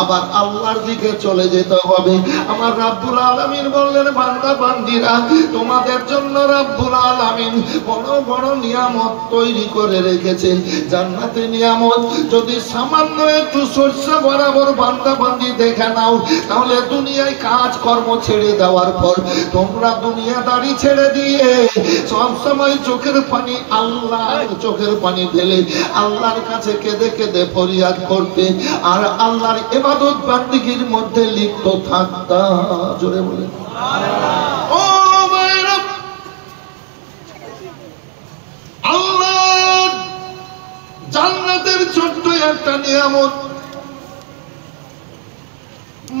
আবার আল্লাহর দিকে চলে যেতে হবে। আমার রাব্বুল আলামিন বললেন, বান্দা বান্দিরা, তোমাদের জন্য রাব্বুল আলামিন বড় বড় নিয়ামত তৈরি করে রেখেছে। জান্নাতে নিয়ামত যদি সামান্য একটু সরষে বরাবর বান্দা বান্দি দেখে নাও, তাহলে দুনিয়ায় কাজ কর্ম ছেড়ে দেওয়ার পর তোমরা দুনিয়াদারি ছেড়ে দিয়ে সব সময় চোখের পানি, আল্লাহর চোখের পানি ফেলে আল্লাহর কাছে কেঁদে কেঁদে ফরিয়াদ করতে আর আল্লাহর ইবাদত বান্দিগির মধ্যে লিপ্ত থাকতা। জোরে বলে ও মায়েরা, আল্লাহ জান্নাতের ছোট্ট একটা নিয়ামত।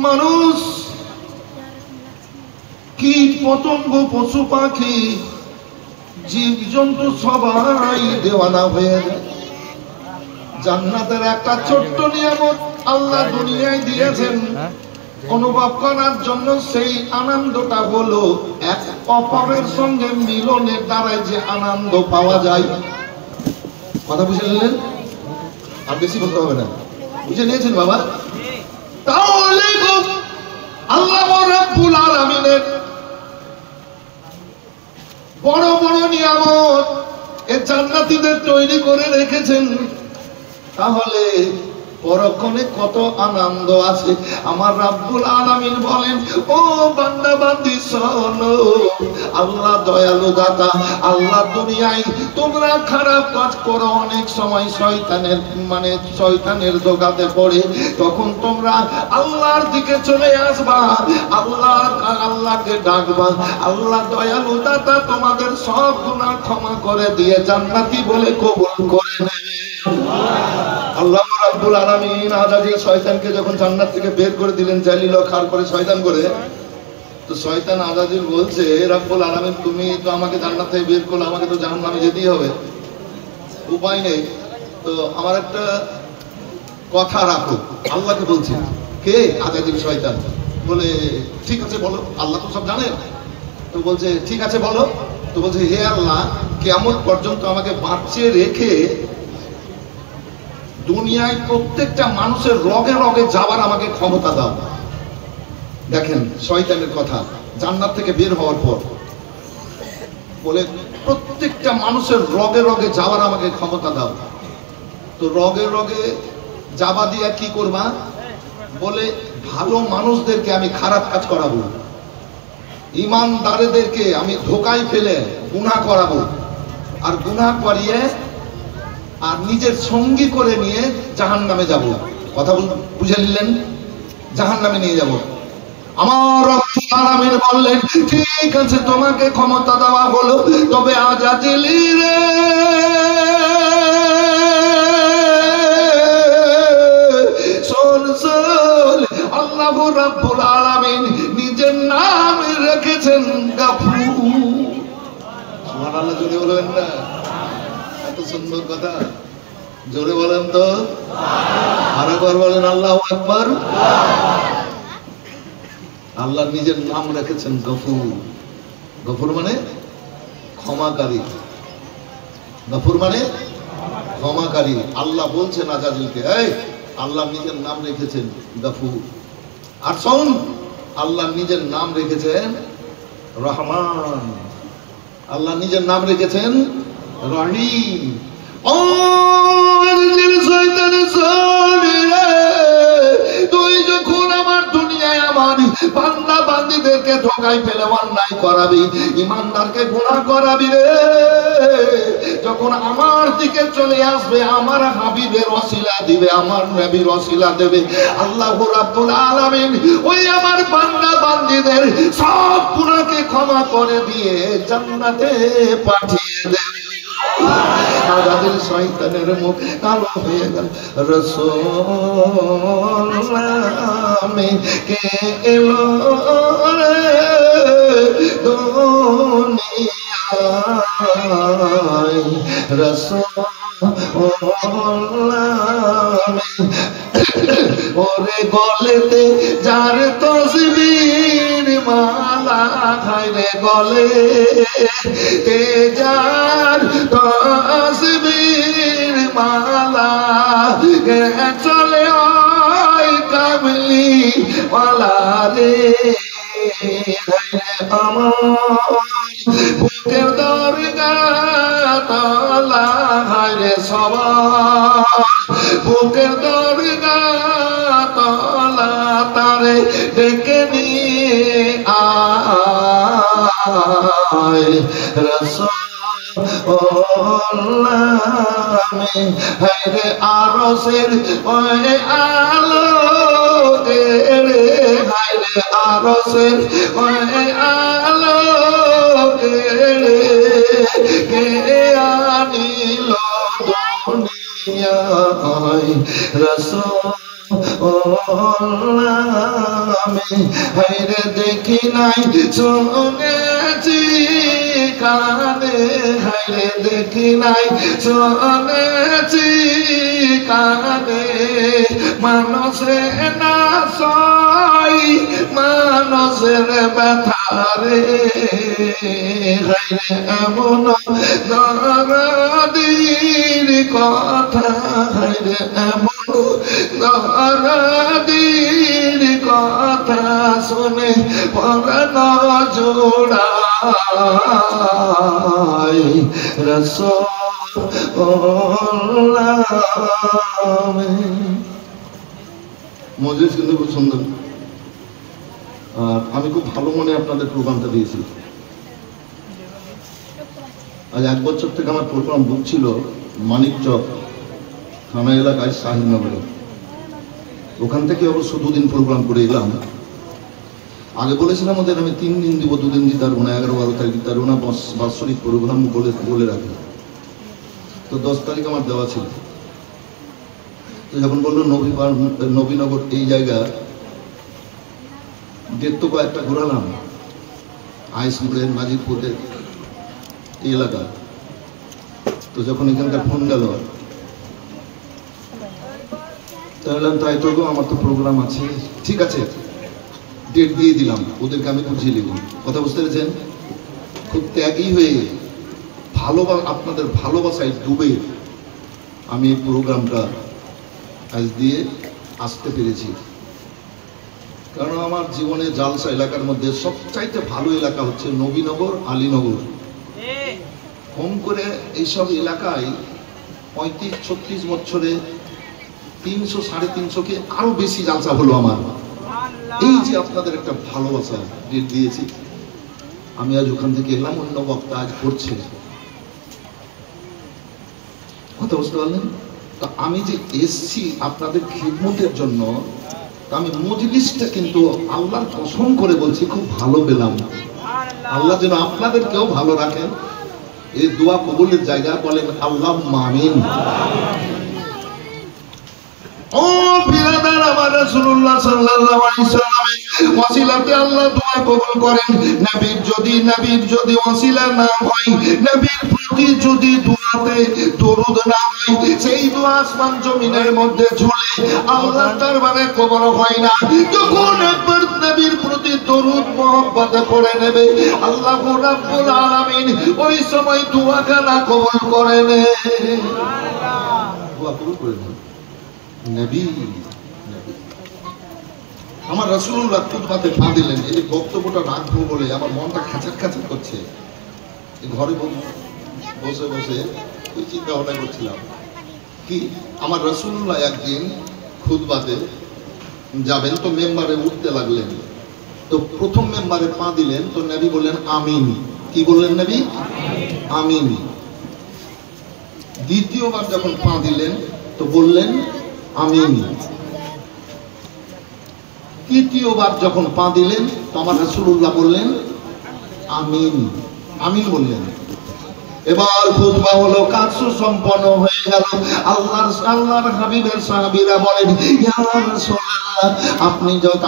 মানুষ, কীট পতঙ্গ, পশু পাখি, জীব জন্তু সবাই দেওয়ানা হয়ে যায়। জান্নাতের একটা ছোট্ট নিয়ামত আল্লাহ দুনিয়ায় দিয়েছেন অনুভব করার জন্য। সেই আনন্দটা হলো এক অপরের সঙ্গে মিলনের দ্বারাই যে আনন্দ পাওয়া যায়। কথা বুঝে নিলেন? আর বেশি বলতে হবে না, বুঝে নিয়েছেন বাবা? তাহলে আল্লাহ রাব্বুল আলামিনের বড় বড় নিয়ামত এ জান্নাতীদের তৈরি করে রেখেছেন। তাহলে পরক্ষণে কত আনন্দ আছে। আমার রাব্বুল আলামিন বলেন, ও বান্দা বান্দি শোনো, আল্লাহ দয়ালু দাতা। আল্লাহ দুনিয়ায় তোমরা খারাপ কাজ করো, অনেক সময় শয়তানের দোগাতে পড়ে, তখন তোমরা আল্লাহর দিকে চলে আসবা, আল্লাহকে ডাকবা। আল্লাহ দয়ালু দাতা তোমাদের সব গুনাহ ক্ষমা করে দিয়ে জান্নাতি বলে কবুল করে নেবে। আল্লাহ রাব্বুল আলামিন আজাজিল শয়তানকে যখন জান্নাত থেকে বের করে দিলেন, জালিল খার করে শয়তান করে, তো শয়তান আজাজিল বলছে, রাব্বুল আলামিন তুমি তো আমাকে জান্নাত থেকে বের করলে, আমাকে তো জাহান্নামে যেতেই হবে, উপায় নেই, তো আমার একটা কথা রাখো। আল্লাহকে বলছে, কে? আজাজিল শয়তান বলে, ঠিক আছে বলো, আল্লাহ তো সব জানেন। তো বলছে, ঠিক আছে বলো। তো বলছে, হে আল্লাহ, কিয়ামত পর্যন্ত আমাকে বাঁচিয়ে রেখে দুনিয়ায় প্রত্যেকটা মানুষের রগে রগে যাওয়ার আমাকে ক্ষমতা দাও। দেখেন শয়তানের কথা, জান্নাত থেকে বের হওয়ার পর বলে, প্রত্যেকটা মানুষের রগে রগে যাওয়ার আমাকে ক্ষমতা দাও। তো রগে রগে যাবা দিয়া কি করবা? বলে, ভালো মানুষদেরকে আমি খারাপ কাজ করাবো, ইমানদারদেরকে আমি ধোকায় ফেলে গুনাহ করাবো, আর গুনাহ করিয়ে আর নিজের সঙ্গী করে নিয়ে জাহান্নামে যাব। কথা বুঝে নিলেন? জাহান্নামে নিয়ে যাব। আমার রাব্বুল আলামিন বললেন, ঠিক আছে তোমাকে ক্ষমতা দেওয়া হলো, তবে আজাজিল রে, শোন শোন, আল্লাহ রাব্বুল আলামিন নিজের নাম রেখেছেন গাফুর। সুবহানাল্লাহ, জোরে বলবেন না? এত সুন্দর কথা, জোরে বলেন তো, আরেকবার বলেন আল্লাহু আকবার। আল্লাহ নিজের নাম রেখেছেন গফুর। গফুর মানে ক্ষমাকারী, গফুর মানে ক্ষমাকারী। আল্লাহ বলছেন আজাজিলকে, এই আল্লাহ নিজের নাম রেখেছেন গফুর। আর শোন, আল্লাহ নিজের নাম রেখেছেন রহমান, আল্লাহ নিজের নাম রেখেছেন রহিম। ও তুই যখন আমার দুনিয়ায় আমার বান্দা বান্দীদেরকে ঠকাই ফেলে অন্যায় করাবি, ইমানদারকে গুনাহ করাবি রে, যখন আমার দিকে চলে আসবে, আমার হাবিবের ওসিলা দিবে, আমার নবীর ওসিলা দেবে, আল্লাহ রাব্বুল আলামিন ওই আমার বান্দা বান্দীদের সব গুনাহকে ক্ষমা করে দিয়ে জান্নাতে পাঠিয়ে দেবে। আজাদিল শয়তানের মুখ কালো হয়ে গেল। রাসূল নামে কে এলো রে দুনিয়ায়, রাসূল নামে ওরে গলেতে যার তসবির মালা, খায় রে গলে তে যার তসবির মালা, চলে ওই কামে ওয়ালা রে আমার বুকের দরগা তালা রে সবার বুকের দরগা তালা তারে ডেকে নিয়ে আয় রাসূলুল্লাহ হায়রে আরশের ওই আলো রে হায়রে আরশের ওই আলো রে কে আনিল দুনিয়ায় রাসূলুল্লাহ হায়রে দেখি নাই শুনেছি কানে হায়রে দেখি নাই শুনেছি কানে মানুষে না সই মানুষের ব্যথারে হায়রে এমন দরদির কথা হায়রে এমন দরদির কথা শুনে পরাণ জোড়ায় রাসূলুল্লাহ মজলিস কিন্তু খুব সুন্দর। আর আমি খুব ভালো মনে আপনাদের প্রোগ্রামটা দিয়েছি। আজ 1 বছর থেকে আমার প্রোগ্রাম বুক ছিল মানিকচক থানা এলাকায় শাহিনগরে। ওখান থেকে অবশ্য 2 দিন প্রোগ্রাম করে এলাম। আগে বলেছিলাম ওদের আমি 3 দিন দিব, 2 দিন দিতে পারবো না, 11-12 তারিখ দিতে পারবো না, বাৎসরিক প্রোগ্রাম বলে রাখি। তো 10 তারিখ আমার দেওয়া ছিল। তো যখন বললো নবীনগর এই জায়গা ডেট তো কয়েকটা ঘোরালাম, আইসপুরের মাজিদপুরের এই এলাকা। তো যখন এখানকার ফোন গেল তাহলে তাই তো আমার তো প্রোগ্রাম আছে, ঠিক আছে ডেট দিয়ে দিলাম। ওদেরকে আমি বুঝিয়ে দিব, কথা বুঝতে পেরেছেন? খুব ত্যাগী হয়ে আপনাদের ভালোবাসায় ডুবে আমি এই প্রোগ্রামটা আজ দিয়ে আসতে পেরেছি। কারণ আমার জীবনে জালসা এলাকার মধ্যে সবচাইতে ভালো এলাকা হচ্ছে নবীনগর, আলীনগর। কম করে এইসব এলাকায় 35-36 বছরে 300-350 কে আরো বেশি জালসা হলো আমার। এই যে আপনাদের একটা ভালোবাসা ডেট দিয়েছি, আমি আজ ওখান থেকে এলাম, অন্য বক্তা আজ করছে, কথা বুঝতে পারলেন? তা আমি যে এসছি আপনাদের খিদমতের জন্য, আমি মজলিসটা কিন্তু আল্লাহর কসম করে বলছি খুব ভালো পেলাম। আল্লাহ যেন আপনাদেরকেও ভালো রাখেন। এই দোয়া কবুলের জায়গা বলেন আল্লাহুম্মা আমিন। ও বিরাদার, আমার রাসূলুল্লাহ সাল্লাল্লাহু আলাইহি ওয়াসাল্লামের ওসিলাতে আল্লাহ দোয়া কবুল করেন। নবীর যদি ওসিলা না হয়, নবীর প্রতি যদি দোয়াতে দরুদ না হয়, সেই দোয়া আসমান জমিনের মধ্যে ঝুলে আল্লাহর দরবারে কবুল হয় না। যখন একবার নবীর প্রতি দরুদ মোহাব্বত করে নেবে, আল্লাহ রাব্বুল আলামিন ওই সময় দোয়াখানা কবুল করে নেয়। দোয়া কবুল করে নেয় নবী। আমার রাসূলুল্লাহ খুতবাতে পা দিলেন। এই যে বক্তব্যটা রাখবো বলে আমার মনটা খাঁচার খাঁচার করছে। ঘরে বসে বসে ওই চিন্তা ভাবনা করছিলাম কি আমার রাসূলুল্লাহ একদিন খুতবাতে যাবেন, তো মেম্বারে উঠতে লাগলেন। তো প্রথম মেম্বারে পা দিলেন, তো নবী বললেন আমিন। কি বললেন নবী? আমিন। দ্বিতীয়বার যখন পা দিলেন তো বললেন আমিন। তৃতীয়বার যখন পা দিলেন তো আমার রাসূলুল্লাহ বললেন আমিন। আমিন বললেন। এবার খুতবা হলো, কাজ সম্পন্ন হয়ে গেল। আল্লাহর হাবিবের সাহাবীরা বলেন ইয়া রাসূলুল্লাহ,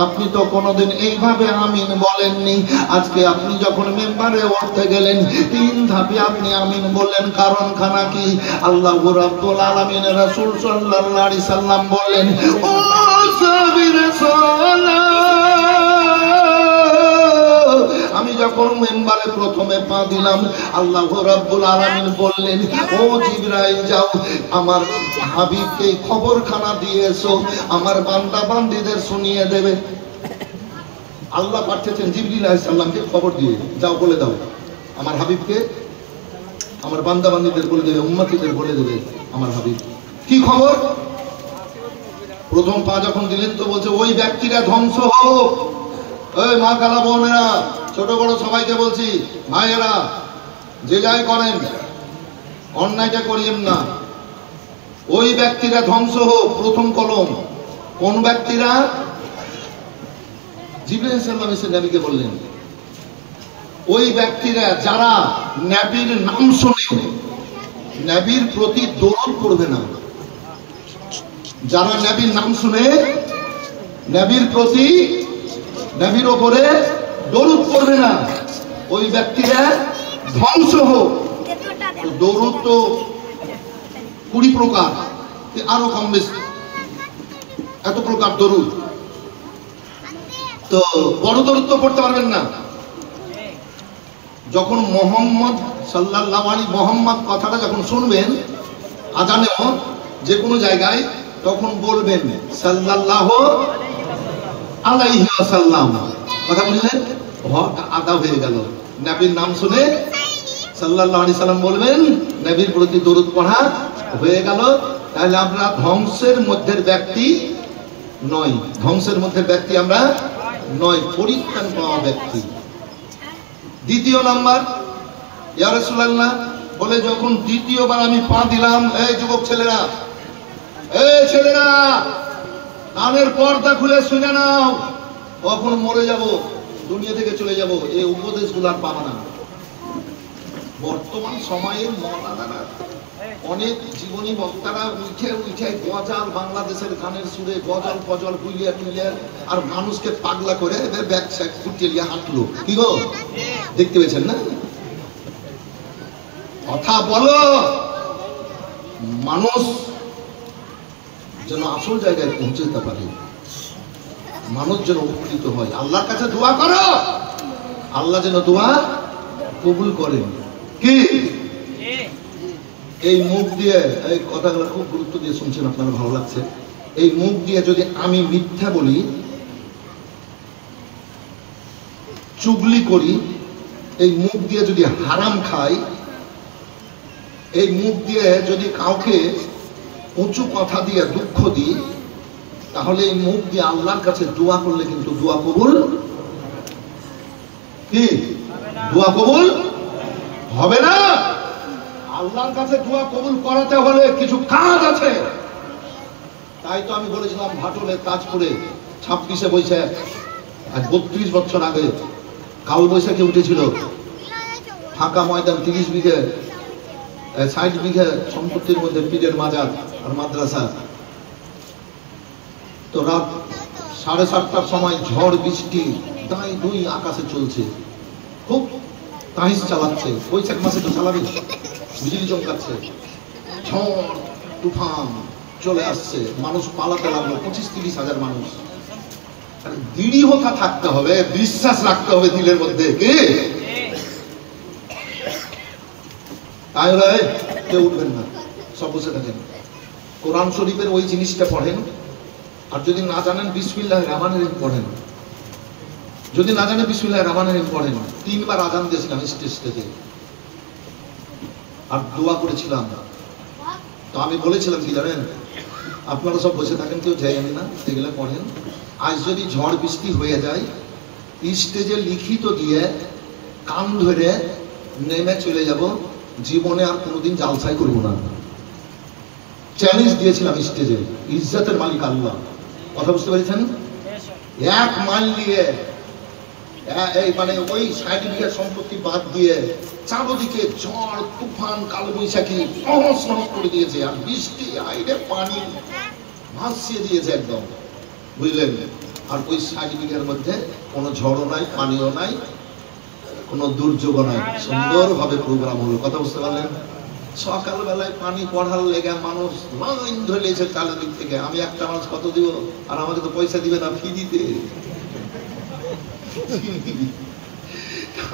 আপনি তো কোনোদিন এইভাবে আমিন বলেননি। আজকে আপনি যখন মেম্বারে উঠতে গেলেন 3 ধাপে আপনি আমিন বললেন, কারণ খানা কি? আল্লাহ রাব্বুল আলামিন রাসূল সাল্লাল্লাহু আলাইহি সাল্লাম বললেন, ও সাহাবীরা আমি যখন মেম্বারে প্রথমে পা দিলাম, আল্লাহ রাব্বুল আলামিন বললেন, ও জিবরাইল যাও আমার হাবিবকে খবরখানা দিয়ে এসো, আমার বান্দা বান্দীদের শুনিয়ে দেবে। আল্লাহ পাঠিয়েছেন জিবরিল আলাইহিস সালামকে খবর দিয়ে, যাও বলে দাও আমার হাবিবকে, আমার বান্দা বান্দীদের বলে দেবে, উম্মতিদের বলে দেবে আমার হাবিব। কি খবর? প্রথম পা যখন দিলেন তো বলছে ওই ব্যক্তিরা ধ্বংস হোক। ওই মা কালা বোনেরা, ছোট বড় সবাইকে বলছি, ভাইয়েরা যে যাই করেন অন্যায়টা করিয়েন না। ওই ব্যক্তিরা ধ্বংস হোক, প্রথম কলম। কোন ব্যক্তিরা? জিবরাইল আলাইহিস সালাম এসে নবীকে বললেন ওই ব্যক্তিরা যারা নবীর নাম শুনে নবীর প্রতি দরুদ পড়বে না। যারা নবীর নাম শুনে নবীর প্রতি, নবীর উপরে দরুদ পড়বে না, ওই ব্যক্তিরা ধ্বংস হোক। দরুদ তো 20 প্রকার, আরো কম বেশি এত প্রকার দরুদ। তো বড় দরুদ তো পড়তে পারবেন না। যখন মোহাম্মদ সাল্লাল্লাহু আলাইহি মোহাম্মদ কথাটা যখন শুনবেন আজানেও যে কোনো জায়গায়, তখন বলবেন সাল্লাল্লাহু আলাইহি ওয়াসাল্লাম। কথা বললেন, হক আদা হয়ে গেল। নবীর নাম শুনে সাল্লাল্লাহু আলাইহি সাল্লাম বলবেন, নবীর প্রতি দরুদ পড়া হয়ে গেল। তাহলে আমরা ধ্বংসের মধ্যে ব্যক্তি নয়, ধ্বংসের মধ্যে ব্যক্তি আমরা নয়, পরিত্রাণ পাওয়া ব্যক্তি। দ্বিতীয় নাম্বার, ইয়া রাসূলুল্লাহ বলে যখন দ্বিতীয়বার আমি পা দিলাম, এই যুবক ছেলেরা, এই ছেলেরা কানের পর্দা খুলে শুনে নাও, কখন মরে যাব, দুনিয়া থেকে চলে যাব, এই উপদেশগুলো আর পাবা না। বর্তমান সময়ের মওলানারা অনেক জীবনী বক্তারা উঠে উঠে গজল, বাংলাদেশের গানের সুরে গজল ফজল কুইলিয়া টুইলিয়া, আর মানুষকে পাগলা করে এদের ব্যাক সাইড ফুটিয়ে হাঁটলো। কি গো, দেখতে পেয়েছেন না? কথা বলো, মানুষ যেন আসল জায়গায় পৌঁছে যেতে পারে, মানুষ যেন উপকৃত হয়। আল্লাহর কাছে দোয়া করো, আল্লাহ যেন দোয়া কবুল করেন। কি এই মুখ দিয়ে, এই কথাগুলো খুব গুরুত্ব দিয়ে শুনছেন আপনারা, ভালো লাগছে। এই মুখ দিয়ে যদি আমি মিথ্যা বলি, চুগলি করি, এই মুখ দিয়ে যদি হারাম খাই, এই মুখ দিয়ে যদি কাউকে উঁচু কথা দিয়ে দুঃখ দিই, তাহলে এই মুখ দিয়ে আল্লাহর কাছে দোয়া করলে কিন্তু দোয়া কবুল, কি দোয়া কবুল হবে না। আল্লাহর কাছে দোয়া কবুল করাতে হলে কিছু কাজ আছে। তাই তো আমি বলেছিলাম ভাটলে তাজপুরে 26শে বৈশাখ, আজ 32 বছর আগে কাল বৈশাখে উঠেছিল। ফাঁকা ময়দান, 30 বিঘে 60 বিঘে সম্পত্তির মধ্যে পীরের মাজার আর মাদ্রাসা। তো রাত 7:30টার সময় ঝড় বৃষ্টি দাই দুই আকাশে চলছে, খুব তাহিস চালাচ্ছে। বৈশাখ মাসে তো চালাবে, বিজলি চমকাচ্ছে, ঝড় তুফান চলে আসছে, মানুষ পালাতে লাগলো, 25-30 হাজার মানুষ। দৃঢ়তা থাকতে হবে, বিশ্বাস রাখতে হবে দিলের মধ্যে। কে তাই কেউ উঠবেন না, সব বসে থাকেন। কোরআন শরীফের ওই জিনিসটা পড়েন, আর যদি না জানেন বিসমিল্লাহির রহমানির রহিম পড়েন। যদি না জানেন বিসমিল্লাহির রহমানির রহিম পড়েন। 3 বার আযান দিয়েছিলাম স্টেজ থেকে, আর দোয়া করেছিলাম। তো আমি বলেছিলাম কি জানেন, আপনারা সব বসে থাকেন, কেউ যাইয়েন না, এগুলো পড়েন। আজ যদি ঝড় বৃষ্টি হয়ে যায়, স্টেজে লিখিত দিয়ে কান ধরে নেমে চলে যাব, জীবনে আর কোনোদিন জালসাই করব না। চ্যালেঞ্জ দিয়েছিলাম স্টেজে। ইজ্জতের মালিক আল্লাহ, কথা বুঝতে পেরেছেন? 1 মাইল দিয়ে এই মানে ওই 60 বিঘা সম্পত্তি বাদ দিয়ে চারদিকে ঝড় তুফান কালবৈশাখী সহজ সহজ করে দিয়েছে, আর বৃষ্টি আইরে পানি ভাসিয়ে দিয়েছে একদম, বুঝলেন? আর ওই 60 বিঘার মধ্যে কোনো ঝড়ও নাই, পানিও নাই, কোনো দুর্যোগও নাই, সুন্দরভাবে প্রোগ্রাম হলো। কথা বুঝতে পারলেন? সকালবেলায় পানি পড়ার লেগে মানুষ লাইন ধরেছে চারিদিক থেকে। আমি একটা মানুষ কত দিব, আর আমাকে তো পয়সা দিবে না, ফি দিতে।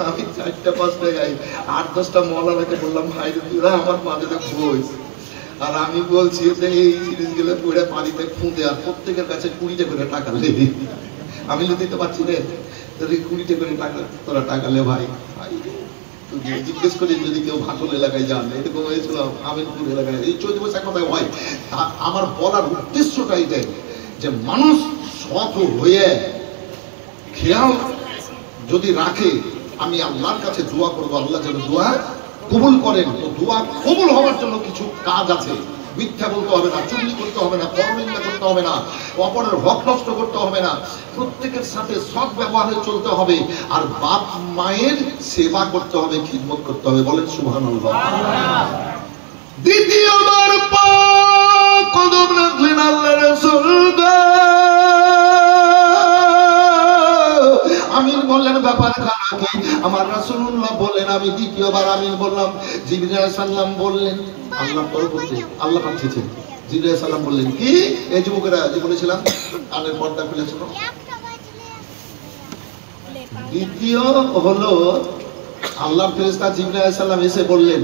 আমি 4টা-5টা গাই 8-10টা মৌলানাকে বললাম, ভাই আমার মাঝে বই, আর আমি বলছি যে এই জিনিসগুলো পড়ে পানিতে খুঁজে, আর প্রত্যেকের কাছে 20টা করে টাকা লেগে, আমি দিতে পারছি রে। কুড়িটা করে টাকা তোরা টাকা লে ভাই। জিজ্ঞেস করি যদি কেউ ভাটল এলাকায় যান, এরকম হয়েছিল আমিনপুর এলাকায়, এই 14 বছর কথায় হয়। আমার বলার উদ্দেশ্যটা এটাই যে মানুষ সৎ হয়ে খেয়াল যদি রাখে, আমি আল্লাহর কাছে দোয়া করবো, আল্লাহ যেন দোয়া কবুল করেন। তো দোয়া কবুল হওয়ার জন্য কিছু কাজ আছে। মিথ্যা বলতে হবে না, চুগলি করতে হবে না, পরনিন্দা করতে হবে না, অপরের হক নষ্ট করতে হবে না, প্রত্যেকের সাথে সৎ ব্যবহারে চলতে হবে, আর বাপ মায়ের সেবা করতে হবে, খিদমত করতে হবে। বলেন সুবহানাল্লাহ। দ্বিতীয়বার পাক কদম রাখলেন আল্লাহর রাসূল। আমিন বললেন, ব্যাপার খারাপ কি? আমার রাসূলুল্লাহ বললেন, আমি দ্বিতীয়বার আমিন বললাম। জিবরিল আলাইহিস সালাম বললেন, আল্লাহ পরবর্তী আল্লাহ পাঠিয়েছেন। জিবরিল আলাইহিস সালাম বললেন কি? এই যুবকেরা যে বলেছিলাম কানের পর্দা খুলেছিল। দ্বিতীয় হলো আল্লাহর ফেরেশতা জিবরিল আলাইহিস সালাম এসে বললেন,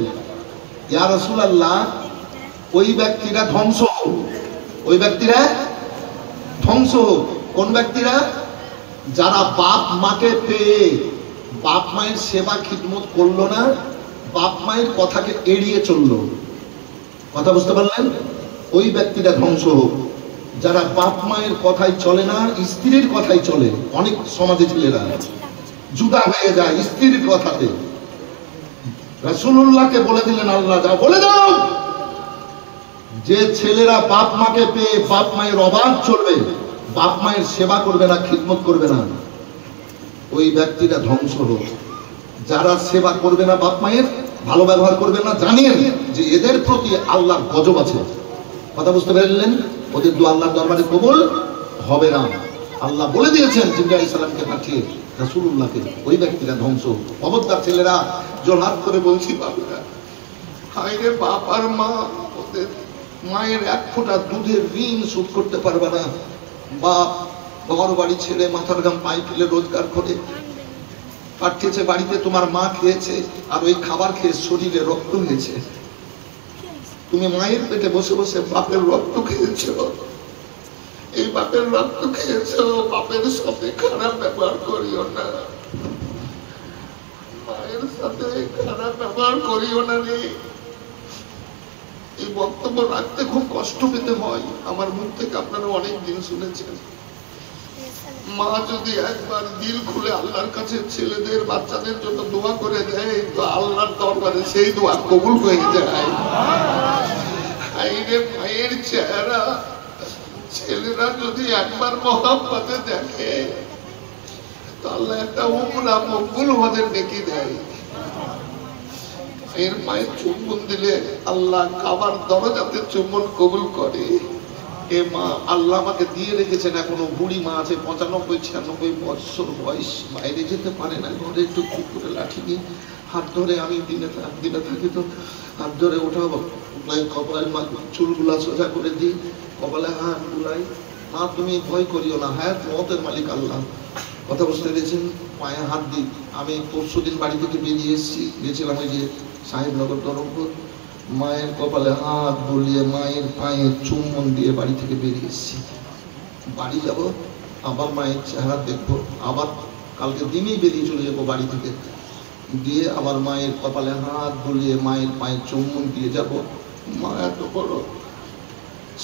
ইয়া রাসূলুল্লাহ, ওই ব্যক্তিরা ধ্বংস হোক, ওই ব্যক্তিরা ধ্বংস হোক। কোন ব্যক্তিরা? যারা বাপ মাকে পেয়ে বাপ মায়ের সেবা খিদমত করলো না, বাপ মায়ের কথাকে এড়িয়ে চললো। কথা বুঝতে পারলেন? ওই ব্যক্তিটা ধ্বংস হোক। যারা বাপ মায়ের কথাই চলে না, স্ত্রীর কথাই চলে। অনেক সমাজে ছেলেরা জুদা হয়ে যায় স্ত্রীর কথাতে। রাসূলুল্লাহকে বলে দিলেন আল্লাহ, যাও বলে দাও, যে ছেলেরা বাপ মাকে পেয়ে বাপ মায়ের অবাধ চলবে, বাপ মায়ের সেবা করবে না, খিদমত করবে না, ওই ব্যক্তিটা ধ্বংস হোক। যারা সেবা করবে না, বাপ মায়ের ভালো ব্যবহার করবে না, জানেন যে এদের প্রতি আল্লাহর গজব আছে। কথা বুঝতে পারলেন? ওদের দোয়া আল্লাহর দরবারে কবুল হবে না। আল্লাহ বলে দিয়েছেন জিবরাইল আলাইহিস সালামকে পাঠিয়ে রাসূলুল্লাহকে, ওই ব্যক্তিরা ধ্বংস। খবরদার ছেলেরা, জোরহাত করে বলছি বাবারা, হায় রে বাপ আর মা, ওদের মায়ের এক ফোঁটা দুধের ঋণ শোধ করতে পারবে না। বাপ ঘর বাড়ি ছেড়ে মাথার ঘাম পায়ে ফেলে রোজগার করে পাঠিয়েছে বাড়িতে, তোমার মা খেয়েছে, আর ওই খাবার খেয়ে শরীরে রক্ত হয়েছে। তুমি মায়ের পেটে বসে বসে বাপের রক্ত খেয়েছো। এই বাপের রক্ত খেয়েছো, বাপের সাথে খারাপ ব্যবহার করিও না, মায়ের সাথে খারাপ ব্যবহার করিও না রে। এই বক্তব্য রাখতে খুব কষ্ট পেতে হয়। আমার মুখ থেকে আপনারা অনেক দিন শুনেছেন। মা যদি একবার দিল খুলে আল্লাহর কাছে ছেলেদের বাচ্চাদের জন্য দোয়া করে দেয়, তো আল্লাহর দরবারে সেই দোয়া কবুল হয়ে যায়। মায়ের চেহারা ছেলেরা যদি একবার মহব্বতে দেখে, তো আল্লাহ একটা উমরা মকবুল হওয়াদের নেকি দেয়। এর মায়ের চুম্বন দিলে আল্লাহ খাবার দরজাতে চুম্বন কবুল করে। এ মা আল্লাহ আমাকে দিয়ে রেখেছেন, এখনো বুড়ি মা আছে, 95-96 বছর বয়স, বাইরে যেতে পারে না, ঘরে একটু কুকুরে লাঠি নিয়ে হাত ধরে, আমি দিনে থাকি তো হাত ধরে ওঠাবো, কপালের চুলগুলা সোজা করে দিই, কপালে হাত বুলাই, মা তুমি ভয় করিও না, হ্যাঁ মতের মালিক আল্লাহ। কথা বুঝতে পেরেছেন? পায়ে হাত দিই। আমি পরশুদিন বাড়ি থেকে বেরিয়ে এসেছি, গেছিলাম ওই যে সাহেবনগর ধরমপুর, মায়ের কপালে হাত বুলিয়ে মায়ের পায়ে চুম্বন দিয়ে বাড়ি থেকে বেরিয়ে এসেছি। বাড়ি যাব, আবার মায়ের চেহারা দেখবো, আবার কালকে দিনেই বেরিয়ে চলে যাবো বাড়ি থেকে, দিয়ে আবার মায়ের কপালে হাত বুলিয়ে মায়ের পায়ে চুম্বন দিয়ে যাব। মা এত বড়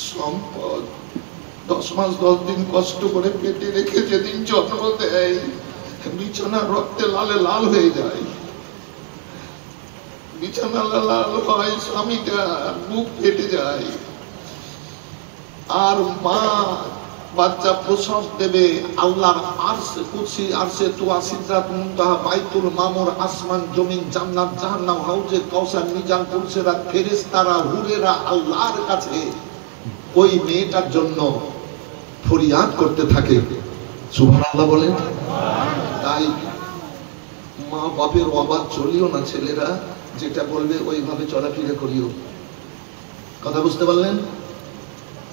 সম্পদ, 10 মাস 10 দিন কষ্ট করে পেটে রেখে যেদিন জন্ম দেয়, বিছানা রক্তে লালে লাল হয়ে যায়, বিছানা লাল হয়, স্বামীটা বুক ফেটে যায়। আর মা বাচ্চা প্রসব দেবে, আল্লাহর আরশে কুরসি, আরশে তুয়া, সিদরাত মুনতাহা, বাইতুল মামুর, আসমান জমিন, জান্নাত জাহান্নাম, হাউজে কাউসার, মিজান, পুলসেরা, ফেরেশতারা, হুরেরা আল্লাহর কাছে ওই মেয়েটার জন্য ফরিয়াদ করতে থাকে। সুবহানাল্লাহ বলেন। তাই মা বাপের অবাধ চলিও না ছেলেরা, যেটা বলবে ওইভাবে চলাফেরা করিও। কথা বুঝতে পারলেন?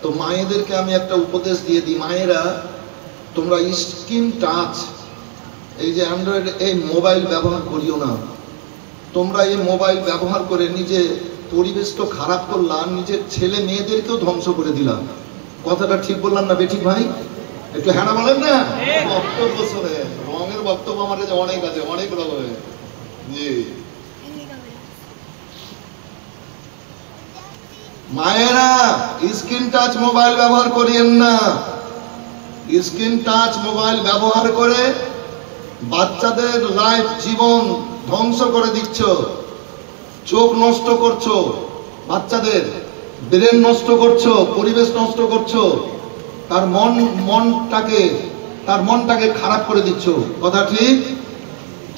তো মায়েদেরকে আমি একটা উপদেশ দিয়ে দিই, মায়েরা তোমরা স্ক্রিন টাচ, এই যে অ্যান্ড্রয়েড, এই মোবাইল ব্যবহার করিও না। তোমরা এই মোবাইল ব্যবহার করে নিজে পরিবেশ তো খারাপ করলাম, নিজের ছেলে মেয়েদেরকেও ধ্বংস করে দিলাম। কথাটা ঠিক বললাম না বেঠিক ভাই? একটু হ্যাঁ বলেন না। বক্তব্য শোনে, রঙের বক্তব্য আমার কাছে অনেক আছে, অনেক রকমের। জি মায়েরা, স্ক্রিন টাচ মোবাইল ব্যবহার করিয়েন না। স্ক্রিন টাচ মোবাইল ব্যবহার করে বাচ্চাদের লাইফ, জীবন ধ্বংস করে দিচ্ছ। চোখ নষ্ট করছো, বাচ্চাদের ব্রেন নষ্ট করছো, পরিবেশ নষ্ট করছো, তার মনটাকে খারাপ করে দিচ্ছ। কথা ঠিক?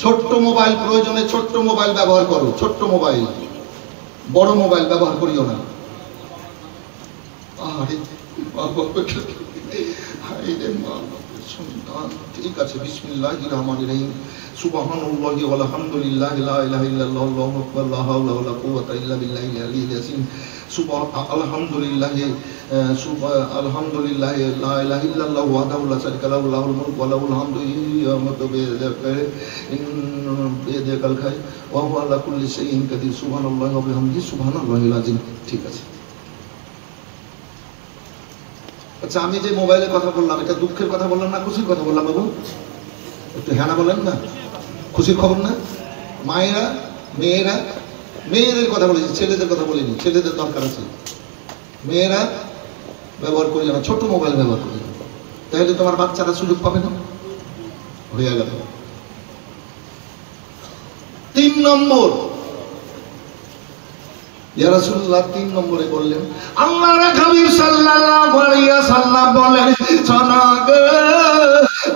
ছোট্ট মোবাইল, প্রয়োজনে ছোট্ট মোবাইল ব্যবহার করো, ছোট্ট মোবাইল, বড় মোবাইল ব্যবহার করিও না। ঠিক আছে, বিসমিল্লাহির রহমানির রহিম। সুবহানাল্লাহি ওয়া আলহামদুলিল্লাহি লা ইলাহা ইল্লাল্লাহু আল্লাহু আকবার লা হাওলা ওয়া লা কুওয়াতা ইল্লা বিল্লাহিল আলিয়্যিল আযীম। আলহামদুলিল্লাহি লা ইলাহা ইল্লাল্লাহু ওয়াহদাহু লা শারীকা লাহু লাহুল মুলকু ওয়া লাহুল হামদু ইয়ামুতু বিয়াদিহিল খায়র ওয়া হুয়া আলা কুল্লি শাইইন কাদির। সুবহানাল্লাহি ওয়া বিহামদিহি সুবহানাল্লাহিল আযীম। ঠিক আছে। আচ্ছা, আমি যে মোবাইলের কথা বললাম, এটা দুঃখের কথা বললাম না খুশির কথা বললাম বাবু? একটু হ্যাঁ বলেন না। খুশির খবর না? মায়েরা, মেয়েরা, মেয়েদের কথা বলেছি, ছেলেদের কথা বলিনি। ছেলেদের দরকার আছে। মেয়েরা ব্যবহার করি না, ছোট মোবাইল ব্যবহার করি, তাহলে তোমার বাচ্চারা সুযোগ পাবে না। হয়ে গেল 3 নম্বর। ইয়া রাসূলুল্লাহ 3 নম্বরে বললেন, আল্লাহর হাবিব সাল্লাল্লাহু আলাইহি ওয়াসাল্লাম বলেন, শোনো গো,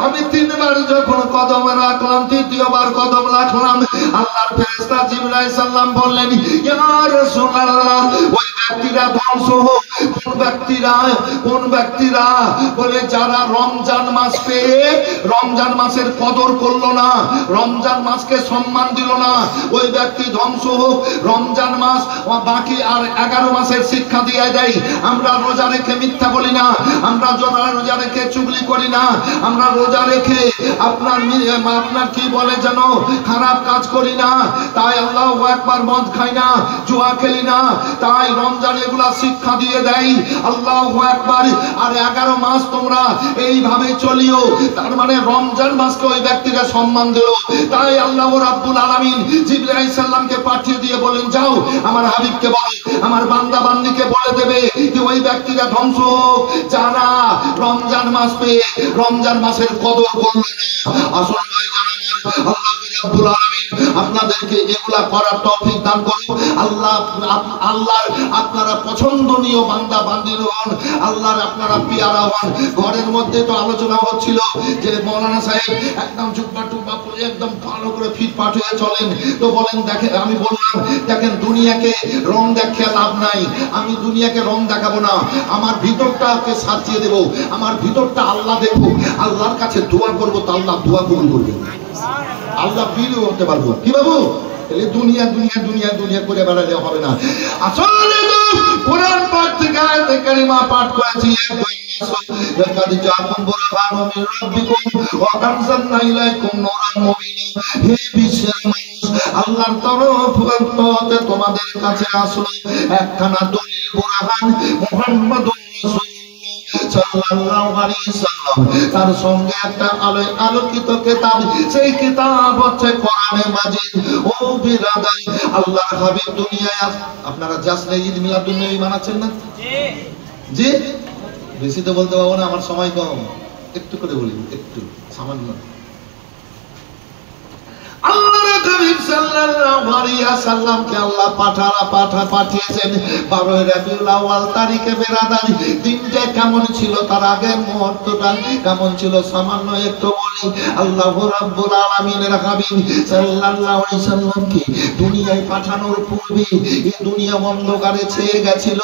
আমি 3 বার যখন কদম রাখলাম, 3য় কদম রাখলাম, আল্লাহর ফেরেশতা জিবরাইল সাল্লাম বললেন, ইয়া রাসূলুল্লাহ, ওই ব্যক্তিরা ধ্বংস হোক। কোন ব্যক্তিরা বলে, যারা রমজান মাস পেয়ে রমজান মাসের কদর করলো না, রমজান মাসকে সম্মান দিল না, ওই ব্যক্তি ধ্বংস হোক। রমজান মাস বাকি আর 11 মাসের শিক্ষা দিয়ে দেয়। আমরা রোজা রেখে মিথ্যা বলি না, আমরা রোজা রেখে চুগলি করি না, আমরা রোজা রেখে আপনার কি বলে যেন খারাপ কাজ করি না, তাই আল্লাহু আকবার, মদ খাই না, জুয়া খেলি না, তাই রমজান এগুলা শিক্ষা দিয়ে দেয়। আল্লাহু আকবার। আর 11 মাস তোমরা এইভাবে চলিও, তার মানে রমজান মাসকে ওই ব্যক্তিরা সম্মান দিল। তাই আল্লাহ রাব্বুল আলামিন জিবরাইল সাল্লামকে পাঠিয়ে দিয়ে বলেন, যাও আমার হাবিবকে বলো, আমার বান্দা বান্দীকে বলে দেবে যে ওই ব্যক্তিরা ধ্বংস হোক যারা রমজান মাস পেয়ে রমজান মাসের কদর করলো না। আসল ভাই জানেন, আল্লাহ রাব্বুল আলামিন আপনাদেরকে এগুলা করার তৌফিক দান করুন। আল্লাহর আপনারা পছন্দনীয় বান্দা বান্দি হন, আল্লাহর আপনারা পিয়ারা হন। ঘরের মধ্যে তো আলোচনা হচ্ছিল যে মৌলানা সাহেব একদম জুব্বা টুব্বা পরে একদম ভালো করে ফিটফাট হয়ে চলেন, তো বলেন দেখেন, আমি বললাম দেখেন, দুনিয়াকে রং দেখিয়ে লাভ নাই। আমি দুনিয়াকে রং দেখাবো না, আমার ভিতরটাকে সাজিয়ে দেবো, আমার ভিতরটা আল্লাহ দেখবো, আল্লাহর কাছে দোয়া করবো, তো আল্লাহ দোয়া কবুল করবেন, আল্লাহ বিলিও হতে পারবো। কি বাবু? তাহলে দুনিয়া দুনিয়া দুনিয়া দুনিয়া করে বেড়ালে হবে না। আসলে তো কোরআন পাঠ থেকে আয়াতে কারিমা পাঠ করেছি, হে বিশ্বের মানুষ, আল্লাহর তরফ হতে তোমাদের কাছে আসলো একখানা দলিল বুরহান, মুহাম্মাদুর সাল্লাল্লাহু আলাইহি সাল্লাম, তার সঙ্গে একটা আলোকিত কিতাব, সেই কিতাব হচ্ছে কোরআনে মাজিদ। ও বিরাদার, আল্লাহর হাবিব দুনিয়ায় আপনারা জাসনে ঈদ মিলাদুন নবী মানাচ্ছেন না? জি, বেশি তো বলতে পারবো না, আমার সময় কম, একটু করে বলি, একটু সামান্য। আল্লাহর হাবিব সাল্লাল্লাহু আলাইহি ওয়াসাল্লামকে আল্লাহ পাঠিয়েছেন 12 রবিউল আউয়াল তারিখে। বেরাদার, দিনটা কেমন ছিল, তার আগের মুহূর্তটা কেমন ছিল সামান্য একটু বলি। আল্লাহ রাব্বুল আলামিনের হাবিব সাল্লাল্লাহু আলাইহি ওয়াসাল্লামকে দুনিয়ায় পাঠানোর পূর্বে এই দুনিয়া অন্ধকারে ছেয়ে গেছিল।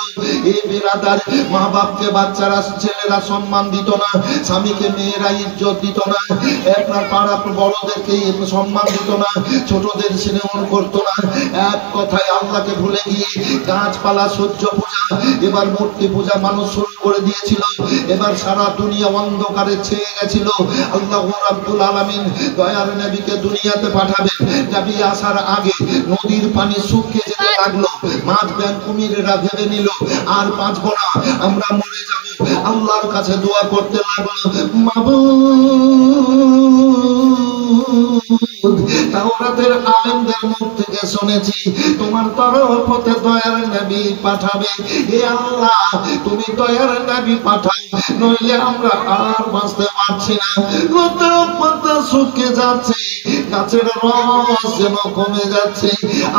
এই বেরাদার, মা বাপকে বাচ্চারা ছেলেরা সম্মান দিত না, স্বামীকে মেয়েরা ইজ্জত দিত না, আপনার পাড়া বড়দেরকে সম্মান দিত না, ছোটদের স্নেহ করতো না। এক কথায় আল্লাহকে ভুলে গিয়ে গাছপালা, সূর্য পূজা, এবার মূর্তি পূজা মানুষ শুরু করে দিয়েছিল। এবার সারা দুনিয়া অন্ধকারে ছেয়ে গেছিল। আল্লাহ রাব্বুল আলামিন দয়ার নবীকে দুনিয়াতে পাঠাবেন। নবী আসার আগে নদীর পানি শুকিয়ে যেতে লাগলো, মাছ ব্যাং কুমিরেরা ভেবে নিল আর বাঁচবো না, আমরা মরে যাব। আল্লাহর কাছে দোয়া করতে লাগলো, মাবুদ তাওরাতের আলেমদের মুখ থেকে শুনেছি তোমার তরফ হতে দয়ার নবী পাঠাবে। হে আল্লাহ তুমি দয়ার নবী পাঠাও, নইলে আমরা আর বাঁচতে পারছি না। লতা পাতা শুকিয়ে যাচ্ছে, গাছের রস যেন কমে যাচ্ছে।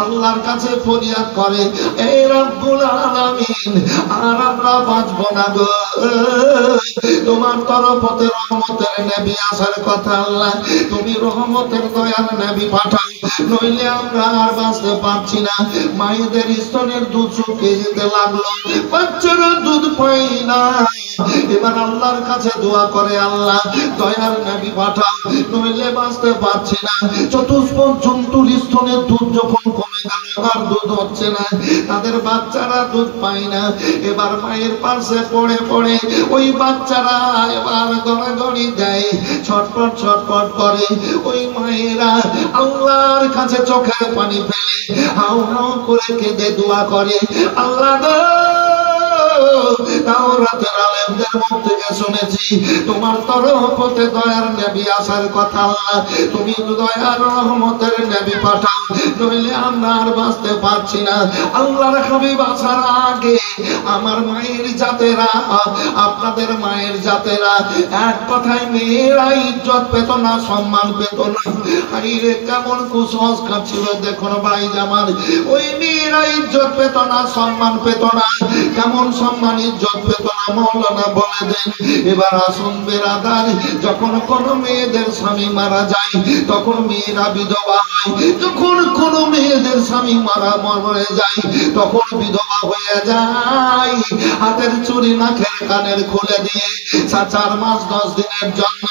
আল্লাহর কাছে ফরিয়াদ করে, এই রব্বুল আলামিন আর আমরা বাঁচবো না গো, তোমার তরফ হতে রহমতের নবী আসার কথা। আল্লাহ তুমি রহমতের দয়ার নবী পাঠাও, নইলে আমরা আর বাঁচতে পারছি না। মায়েদের স্তনের দুধ শুকিয়ে যেতে লাগলো, বাচ্চারা দুধ পাই না। এবার আল্লাহর কাছে দোয়া করে, আল্লাহ দয়ার নবী পাঠাও, নইলে বাঁচতে পারছি না। চতুষ্পদ জন্তুর স্তনের দুধ যখন কমে গেল, আর দুধ হচ্ছে না, তাদের বাচ্চারা দুধ পায় না। এবার মায়ের পাশে পড়ে পড়ে ওই বাচ্চারা এবার গড়াগড়ি দেয়, ছটপট ছটপট করে। ওই মায়েরা আল্লাহর কাছে চোখের পানি ফেলে হাউ হাউ করে কেঁদে দোয়া করে, আল্লাহ গো তাওরাতের আলেমদের মুখ থেকে শুনেছি তোমার তরফ হতে দয়ার নবী আসার কথা। আল্লাহ তুমি দয়ার রহমতের নবী পাঠাও, নইলে আমরা আর বাঁচতে পারছি না। আল্লাহর হাবিব আসার আগে আমার মায়ের জাতেরা, আপনাদের মায়ের জাতেরা, এক কথায় মেয়েরা ইজ্জত পেত না, সম্মান পেত না। আরে কেমন কুসংস্কার ছিল দেখুন ভাই জামাল, ওই মেয়েরা ইজ্জত পেত না, সম্মান পেত না। কেমন সম্মান ইজ্জত পেত না মাওলানা বলে দেন। এবার আসুন বেরাদার, যখন কোন মেয়েদের স্বামী মারা যায় তখন মেয়েরা বিধবা হয়। যখন কোন মেয়েদের স্বামী মরে যায় তখন বিধবা হয়ে যায়। হাতের চুড়ি নাকের কানের খুলে দিয়ে 4 মাস 10 দিনের জন্য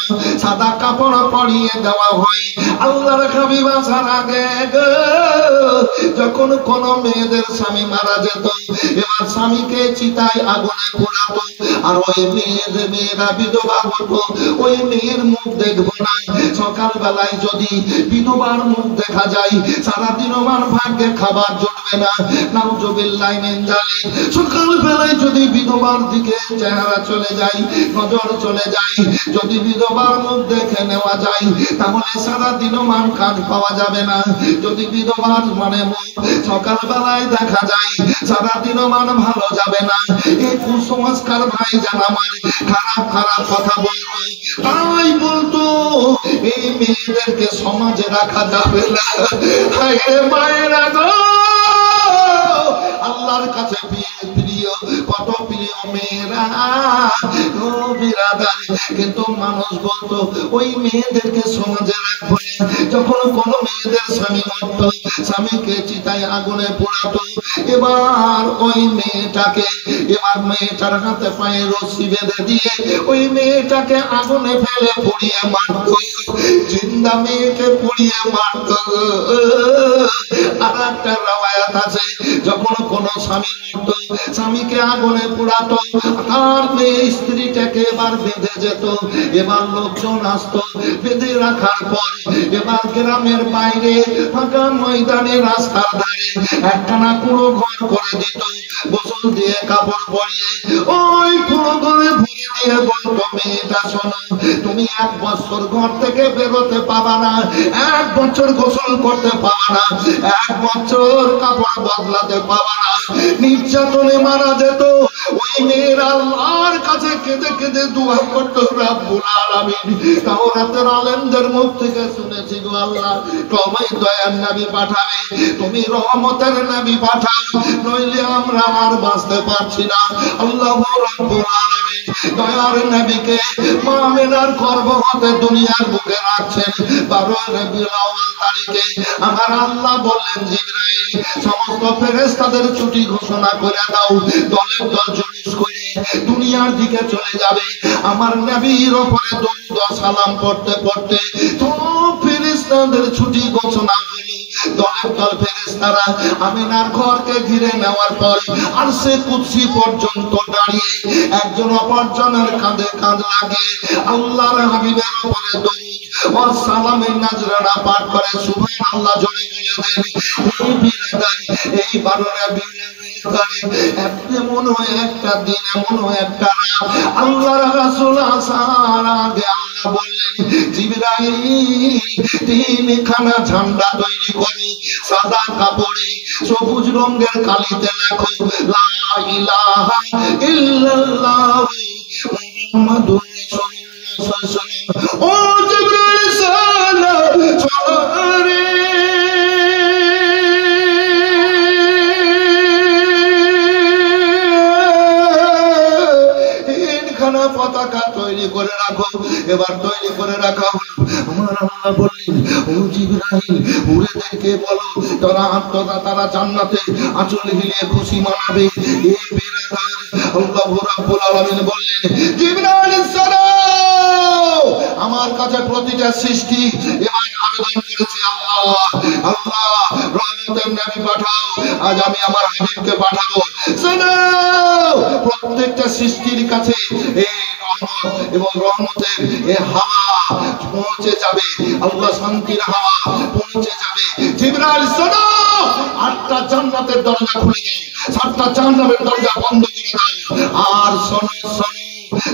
সাদা কাপড় পরিয়ে দেওয়া হয়। আল্লাহর হাবিব আসার আগে যখন কোন মেয়েদের স্বামী মারা যেত, এবার স্বামীকে চিতায় আগুনে পোড়াতো, আর ওই মেয়েরা বিধবা হতো। ওই মেয়ের মুখ দেখবো না। সকাল বেলায় যদি বিধবার মুখ দেখা যায়, সারাদিন আমার ভাগ্যে খাবার জুটবে না। নাউজুবিল্লাহি মিন জালিক। সকাল বেলায় যদি বিধবার দিকে চেহারা চলে যায়, নজর চলে যায়, যদি বিধবার মুখ দেখে নেওয়া যায়, তাহলে সারাদিন আমার কাজ পাওয়া যাবে না। যদি বিধবার মুখ সকাল বেলায় দেখা যায়, সারাদিন আমার ভালো যাবে না। এই কুসংস্কার ভাই জানা আমার খারাপ খারাপ কথা বলতো, তাই বলতো এই মেয়েদেরকে সমাজে রাখা যাবে না। মায়েরা গো, আল্লাহর কাছে প্রিয়, কত প্রিয় মেয়েরা ও বিরাদার, কিন্তু মানুষ বলতো ওই মেয়েদেরকে সমাজে রাখবো না। যখন কোন মেয়েদের স্বামী মরত, স্বামীকে চিতায় আগুনে পোড়াতো। এবার ওই মেয়েটাকে, এবার মেয়েটার হাতে পায়ে রশি বেঁধে দিয়ে ওই মেয়েটাকে আগুনে ফেলে পুড়িয়ে মারত। জিন্দা মেয়েকে পুড়িয়ে মারত। আর একটা রওয়ায়াত আছে, যখন কোন স্বামী মরত, স্বামীকে আগুনে পোড়াতো, তার মেয়ে স্ত্রীটাকে এবার বেঁধে যেত। এবার লোকজন আসতো, বেঁধে রাখার পর এবার গ্রামের বাইরে ফাঁকা ময়দানে রাস্তার ধারে একখানা কুড়ো ঘর করে দিত, গোসল দিয়ে কাপড় পরিয়ে ওই কুড়ো ঘরে ভরে দিয়ে বলতো, মেয়েটা শোনো, তুমি 1 বছর ঘর থেকে বেরোতে পাবা না, 1 বছর গোসল করতে পাবা না, 1 বছর কাপড় বদলাতে পাবা না। নির্যাতনে মারা যেত। ওই মেয়েরা আল্লাহর কাছে কেঁদে কেঁদে দোয়া করতো, রব্বুল আলামিন তাওরাতের আলেমদের মুখ থেকে শুনেছি গো আল্লাহ, তোমার দয়ার নবী পাঠাবে, তুমি রহমতের নবী পাঠাও, নইলে আমরা আর বাঁচতে পারছি না। আল্লাহ রব্বুল আলামিন দয়ার নবীকে মা আমিনার গর্ভ হতে দুনিয়ার বুকে রাখছেন 12 রবিউল আউয়াল তারিখে। আমার আল্লাহ বললেন, জিবরাইল সমস্ত ফেরেশতাদের ছুটি ঘোষণা করে দাও, দলের দল জুলুস করে দুনিয়ার দিকে চলে যাবে। আমার নবীর উপরে দরুদ ও সালাম পড়তে পড়তে সব ফেরেশতাদের ছুটি ঘোষণা হলো। দলের দল ফেরেশতারা আমিনার ঘরকে ঘিরে নেওয়ার পর আরশে কুদসি পর্যন্ত দাঁড়িয়ে একজন অপরজনের কাঁধে কাঁধ লাগিয়ে আল্লাহর হাবিবের উপরে দরুদ ও সালামের নাজরানা পাঠ করে সুবহানাল্লাহ জোরে বলে দেন। এই 12 রবিউল এমন হয় একটা দিন, এমন হয় একটা রাত, আল্লাহর রাসূল আসার আগে আল্লাহ বললেন, জিবরাইল তিনখানা ঝান্ডা তৈরি করে সাদা কাপড়ে সবুজ রঙের কালিতে লেখো লা ইলাহা ইল্লাল্লাহ মুহাম্মাদুর রাসূলুল্লাহ। ও জিবরাইল চলো রে, তিনখানা পতাকা তৈরি করে রাখো। এবার তৈরি করে রাখা হলো। আমার আল্লাহ বললেন, ও জিবরাইল উড়ে দেখে বলো তারা জান্নাতে আঁচল হিলিয়ে খুশি মানাবে। এই বিরাদার আল্লাহ রাব্বুল আলামিন বললেন, জিবরাইল সালাম, আমার কাছে প্রতিটা সৃষ্টি এবার আবেদন করেছে, আল্লাহ আল্লাহ রহমতের নবী পাঠাও, আজ আমি আমার হাবিবকে পাঠাবো। সালাম, প্রত্যেকটা সৃষ্টির কাছে এই রহমত এবং রহমতের এই হাওয়া পৌঁছে যাবে, আল্লাহ শান্তির হাওয়া পৌঁছে যাবে। জিবরাইল শোনো, 8টা জান্নাতের দরজা খুলে দাও, 7টা জাহান্নামের দরজা বন্ধ করে দাও। আর শোনো শোনো,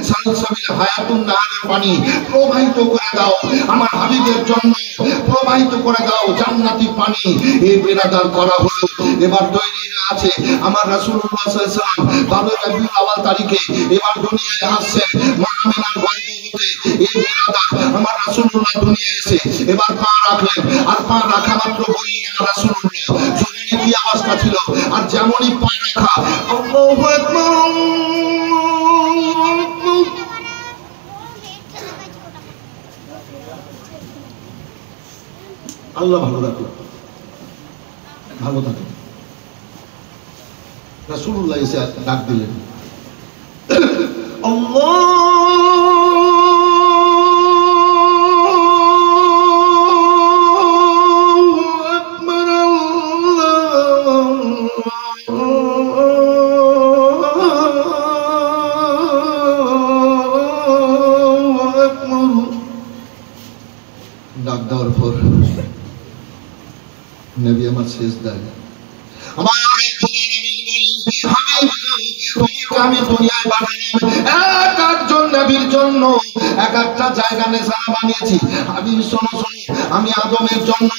সালসাবিল হায়াতুন নাহারের পানি প্রবাহিত করে দাও আমার হাবিবের জন্য, প্রবাহিত করে দাও জান্নাতি পানি। এই বিরাদার করা হলো। এবার তৈরি আছে আমার রাসূলুল্লাহ সাল্লাল্লাহু আলাইহি ওয়াসাল্লাম 12 রবিউল আউয়াল তারিখে এবার দুনিয়ায় আসছেন মা আমিনার গর্ভে হতে। এই বিরাদার আমার রাসূলুল্লাহ দুনিয়ায় এসে এবার পা রাখলেন, আর পা রাখা মাত্র বললেন রাসূলুল্লাহ, জমিনে কি অবস্থা ছিল, আর যেমনই পা রাখা আল্লাহু আকবার, আল্লাহ ভালো রাখুন, ভালো থাকুন। রাসূলুল্লাহ এসে ডাক দিলেন, ডাক দেওয়ার পর নবী আমার সেজদায়, আমার আমি দুনিয়ায় বানালাম এক একজন নবীর জন্য এক একটা জায়গা নিশানা বানিয়েছি। আমি শোনো শোনো, আমি আদমের জন্য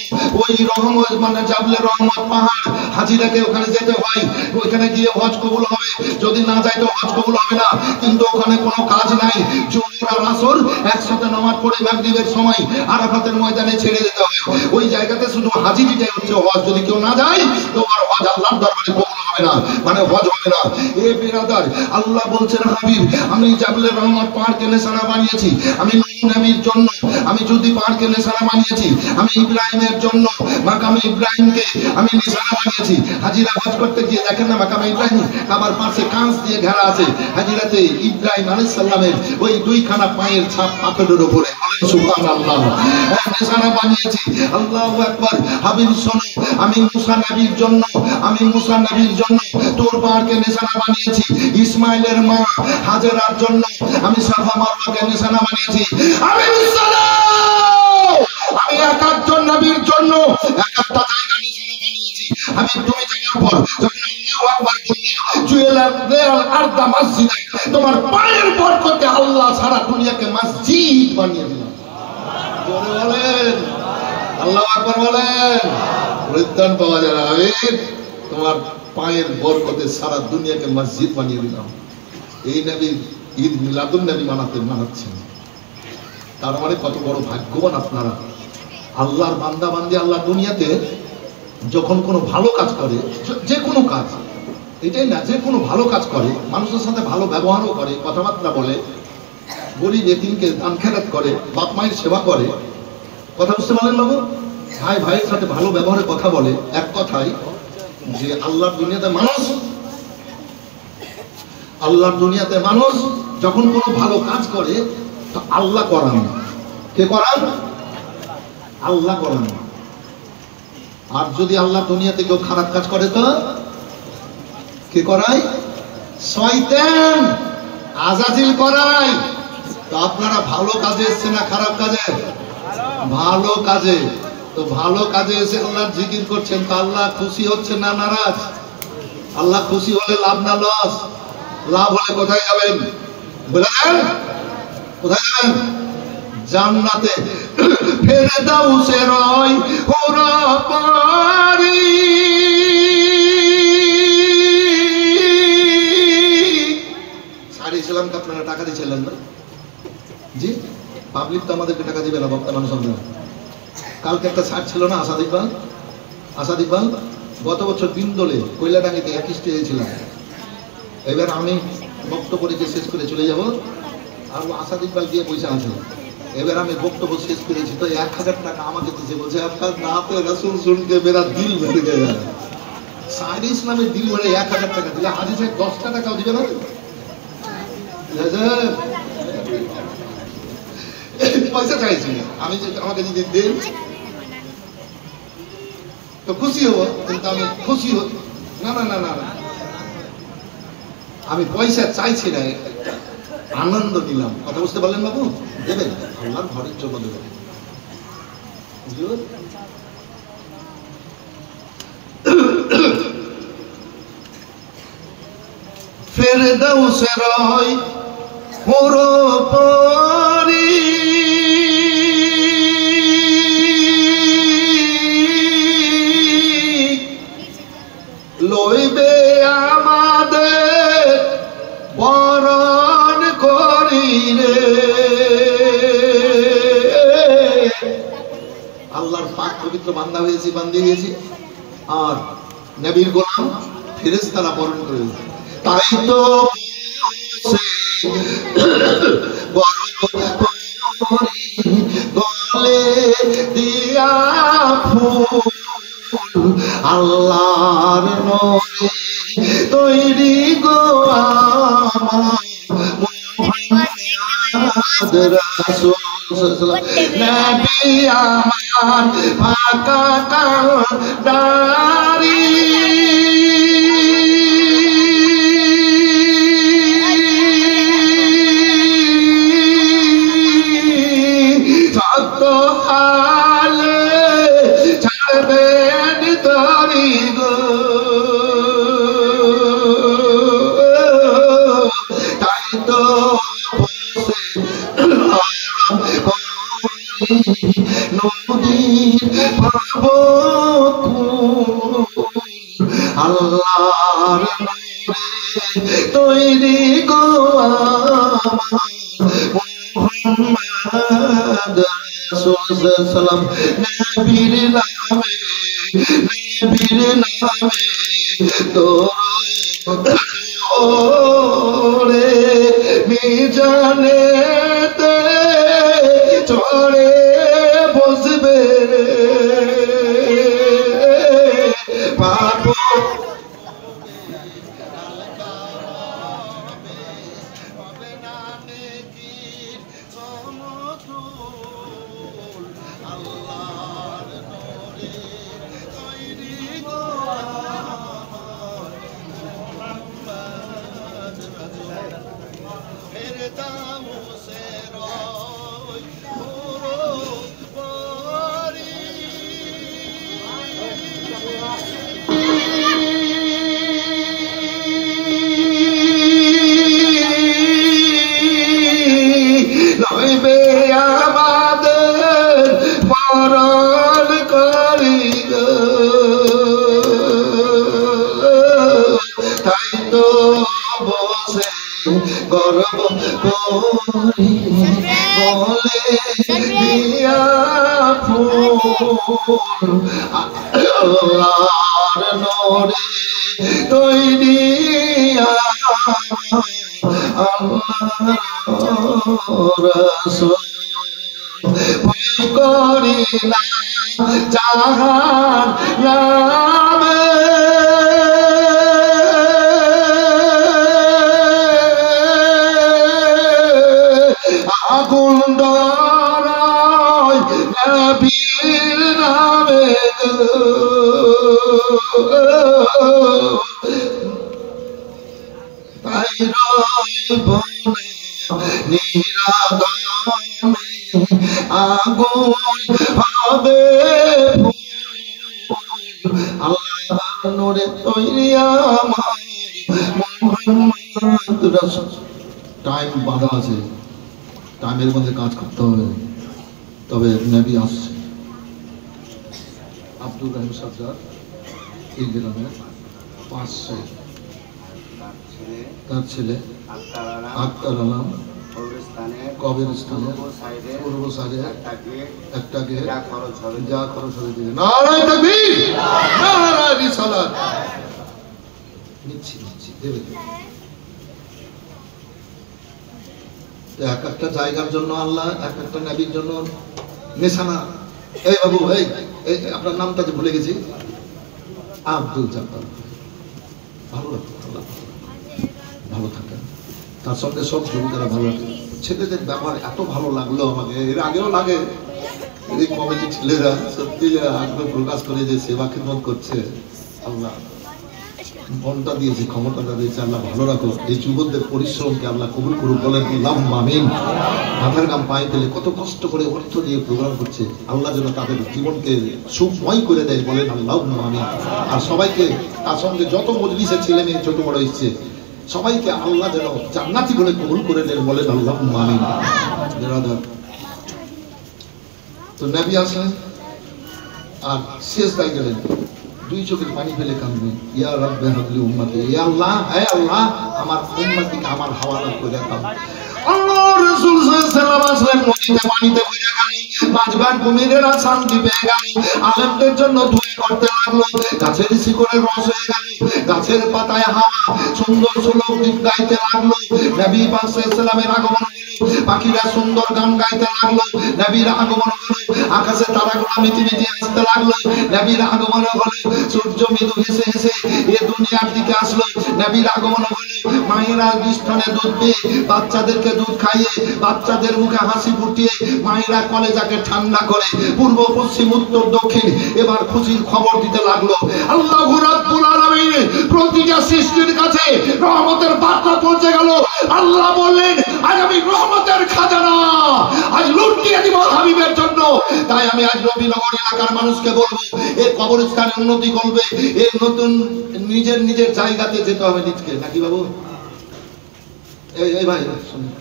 ওই রহমত মানে জাবলে রহমত পাহাড় হাজিরাকে ওখানে যেতে হয়, ওইখানে গিয়ে হজ কবুল হবে, যদি না যাই তো হজ কবুল হবে না। কিন্তু ওখানে কোনো কাজ নাই, জোহর আর আসর একসাথে নামাজ পড়ে মাগরিবের সময় আরাফাতের ময়দানে ছেড়ে দিতে হবে। ওই জায়গাতে শুধু হাজিরিটাই হচ্ছে হজ, যদি কেউ না যায় তো আর হজ আল্লাহর দরবারে কবুল হবে না, মানে হজ হবে না। এ বিরাদার, আল্লাহ বলছেন হাবিব আমি জাবলে রহমত পাহাড়কে নিশানা বানিয়েছি, আমি নূহ নবীর জন্য আমি যদি পাহাড়কে নিশানা বানিয়েছি, আমি ইব্রাহিমের জন্য মাকামে ইব্রাহিমকে আমি নিশানা বানিয়েছি। হাজিরা হজ করতে গিয়ে দেখেন না মাকামে ইব্রাহিম কাবার পাশে কাঁচ দিয়ে ঘেরা আছে, হাজিরাতে ইব্রাহিম আলাইহিস সালামের ওই দুইখানা পায়ের ছাপ পাথরের উপরে, বলেন সুবহানাল্লাহ, নিশানা বানিয়েছি। আল্লাহু আকবার। হাবিব শোনো, আমি মুসা নবীর জন্য তোর পাহাড়কে নিশানা বানিয়েছি, ইসমাইলের মা হাজেরার জন্য আমি সাফা মারওয়াকে নিশানা বানিয়েছি। আমি এক একজন নবীর জন্য এক একটা জায়গা নিশানা বানিয়েছি। আমি তুমি যাওয়ার পর যখন আল্লাহু আকবার বললে জুয়েলার দেয়াল আরদা মসজিদ, তোমার পায়ের বরকতে আল্লাহ সারা দুনিয়াকে মসজিদ বানিয়ে দিলাম। জোরে বলেন আল্লাহু আকবার, বলেন পরিত্রাণ পাওয়া যায়। আমিন। তোমার পায়ের বরকতে সারা দুনিয়াকে মসজিদ বানিয়ে দিলাম। এই নবী ঈদ মিলাদুন নবী মানাচ্ছেন, তার মানে কত বড় ভাগ্যবান আপনারা। আল্লাহর বান্দা বান্দি আল্লাহ দুনিয়াতে যখন কোনো ভালো কাজ করে, যে কোনো কাজ, এটাই না, যে কোনো ভালো কাজ করে, মানুষের সাথে ভালো ব্যবহারও করে, কথাবার্তা বলে, গরিব এতিমকে দান খেরাত করে, বাপ মায়ের সেবা করে, কথা বুঝতে পারলেন বাবু, ভাই ভাইয়ের সাথে ভালো ব্যবহারে কথা বলে, এক কথায় যে আল্লাহর দুনিয়াতে মানুষ যখন কোনো ভালো কাজ করে তো আল্লাহ করান, কে করান? আল্লাহ করান। আর যদি আল্লাহ দুনিয়াতে কেউ খারাপ কাজ করে তো কে করায়? শয়তান, আজাজিল করায়। তো আপনারা ভালো কাজে এসেছেন না খারাপ কাজে? ভালো কাজে। তো ভালো কাজে এসে আল্লাহর জিকির করছেন, তো আল্লাহ খুশি হচ্ছেন না নারাজ? আল্লাহ খুশি হলে লাভ না লস? লাভ হলে কোথায় যাবেন বলে দেন? কোথায় যাবেন? জান্নাতে। ফেরদাউসে রয় ওরা পারি সারি ইসলামকে আপনারা টাকা দিয়েছিলেন না? জি, পাবলিক তো আমাদেরকে টাকা দিবে না, বক্তা মানুষ হবে না। কালকে একটা ছাড় ছিল না আসাদ ইকবাল গত বছর বিন্দলে কৈলাডাঙ্গিতে একই স্টেজে ছিলাম। এবার আমি বক্তব্য রেখে শেষ করে চলে যাব, আর আসাদ ইকবাল গিয়ে পয়সা আছে। এবার আমি বক্তব্য শেষ করেছি তো 1000 টাকা আমাকে দিচ্ছে, বলছে আপনার নাতে রাসূল শুনকে মেরা দিল ভরে গেছে। সাইদি ইসলামের দিল ভরে 1000 টাকা দিলে হাজি সাহেব 10টা টাকাও দিবে না? পয়সা চাইছি আমি, আমাকে যদি দেন তো খুশি হবো, কিন্তু আমি খুশি হব না। না না না না, আমি পয়সা চাইছি না, আনন্দ নিলাম। কথা বুঝতে পারলেন বাবু? দেবেন, আল্লাহর ঘরের জন্য দেবেন। ফেরদাউসে রয় পুরোপুরি লইবে আমাদের বরণ করি রে। আল্লাহর পাক পবিত্র বান্দা হয়েছি, বান্দি হয়েছি, আর নবীর গোলাম ফেরেশতারা বরণ করে। তাই তো গলে দিয়া ফুল আল্লাহর নূরে তৈরি গো আমার রাসূল নবী আমার পাকা কান্ডারি। আল্লাহর তৈরি গো মুহাম্মদ রাসূলুল্লাহ নবীর নামে তোরে মিজানে চড়ে বসবে পাবো গর্ব করি বলে দিয়া ফুল আল্লাহর নূরে তৈরি আল্লাহর রাসূল করি না জাহান নামে আগুন ধরায় নবীর নামে তাই রইব নিরাগমে আগুন হবে আল্লাহ নূরে তৈরি আমার মুহাম্মদ রাসূল। টাইম বাঁধা আছে, টাইমের মধ্যে কাজ করতে হবে। তবে নবী আসছে। আব্দুর রহিম সরদার এই গ্রামের পাশে, তার ছেলে আক্তার আলম কবরস্থানে পূর্ব সাইডে একটা গেট, যা খরচ হবে দিবে। নারায়ে তাকবীর, নারায়ে রিসালাত। নিচ্ছি দেবে। এক একটা জায়গার জন্য আল্লাহ, এক একটা নবীর জন্য নিশানা। এই বাবু, এই আপনার নামটা যে ভুলে গেছি, আব্দুল জব্বার। ভালো থাকেন, তার সঙ্গে সব যুবকেরা ভালো থাকে। ছেলেদের ব্যবহার এত ভালো লাগলো আমাকে, এর আগেও লাগে। এই কমিটি ছেলেরা সত্যি আগ্রহ প্রকাশ করে যে সেবা খিদমত করছে। আল্লাহ মনটা দিয়েছে, ক্ষমতাটা দিয়েছে, আল্লাহ ভালো রাখো। এই যুবকদের পরিশ্রমকে আল্লাহ কবুল করুক, বলেন আল্লাহুম্মা আমিন। মাথার গাম পায়ে ফেলে কত কষ্ট করে অর্থ দিয়ে প্রোগ্রাম করছে, আল্লাহ যেন তাদের জীবনকে সুখময় করে দেয়, বলেন আল্লাহুম্মা আমিন। আর সবাইকে, তার সঙ্গে যত মজলিসের ছেলে মেয়ে ছোট বড় এসছে, সবাইকে আল্লাহ যেন জান্নাতি বলে কবুল করে দেন, বলেন আল্লাহুম্মা আমিন। তো নবী আসলেন আর শেষ দায় গেলেন, দুই চোখের পানি ফেলে কাঁদবেন, ইয়া রাব্বে হাবলি উম্মতি, ইয়া আল্লাহ, হে আল্লাহ আমার উম্মতকে আমার হাওয়ালা করে দাও। আল্লাহর রাসূল সাল্লাল্লাহু আলাইহি ওয়াসাল্লাম আসলেন, নদীতে পানিতে ভিজে গেলেন, বাজবার কুমিরেরা শান্তি পেয়ে গেলেন, আলেমদের জন্য দোয়া করতে লাগলো, গাছের শিকড়ের রস হয়ে গেল, গাছের পাতায় হাওয়া সুন্দর শ্লোক গীত গাইতে লাগলো। নবী পাক সাল্লাল্লাহু আলাইহি ওয়াসাল্লামের আগমন হলো, পাখিরা সুন্দর গান গাইতে লাগলো। নবীর আগমন হলো, আকাশে তারাগুলো মিটিমিটি আসতে লাগলো। নবীর আগমন হলো, সূর্য মৃদু হেসে হেসে এই দুনিয়ার দিকে আসলো। নবীর আগমন হলো, মায়েরা নিষ্ঠানে দুধ দিয়ে বাচ্চাদেরকে দুধ খাইয়ে, বাচ্চাদের মুখে হাসি ফুটিয়ে মায়েরা কলেজাকে ঠান্ডা করে, পূর্ব পশ্চিম উত্তর দক্ষিণ এবার খুশির খবর দিতে লাগলো। আল্লাহু রাব্বুল আলামিন প্রতিটা সৃষ্টির কাছে রহমতের বার্তা পৌঁছে গেল। আল্লাহ বললেন, আজ আমি রহমতের খাজানা আজ লুটিয়ে দিব হাবিবের জন্য। তাই আমি আজ নবীনগর এলাকার মানুষকে বলবো, এই কবরস্থানে উন্নতি করবে, এই নতুন নিজের নিজের জায়গাতে যেতে হবে নিজকে, নাকি বাবু? এই ভাই শুনুন,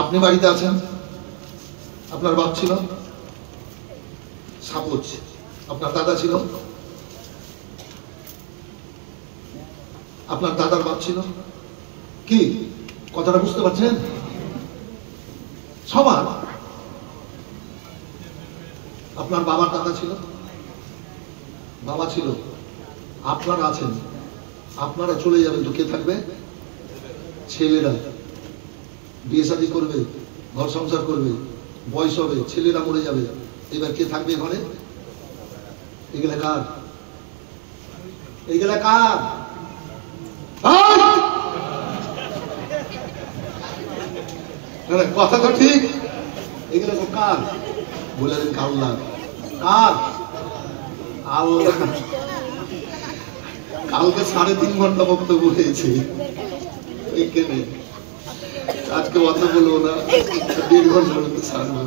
আপনি বাড়িতে আছেন, আপনার বাপ ছিল, সাপোজ আপনার দাদা ছিল, আপনার দাদার বাপ ছিল, কি কথাটা বুঝতে পারছেন? সবার আপনার বাবার দাদা ছিল, বাবা ছিল, আপনারা আছেন, আপনারা চলে যাবেন তো কে থাকবে? ছেলেরা বিয়ে শাদী করবে, ঘর সংসার করবে, বয়স হবে, ছেলেরা মরে যাবে, এবার কে থাকবে ঘরে? এগুলা কার? এগুলা কার? কথা তো ঠিক, এগুলো কার? বললেন আল্লাহ। কার? আল্লাহ। কালকে 3.5 ঘন্টা বক্তব্য হয়েছে, আজকে অত বলবো না, 1.5 ঘন্টা ছাড়বো,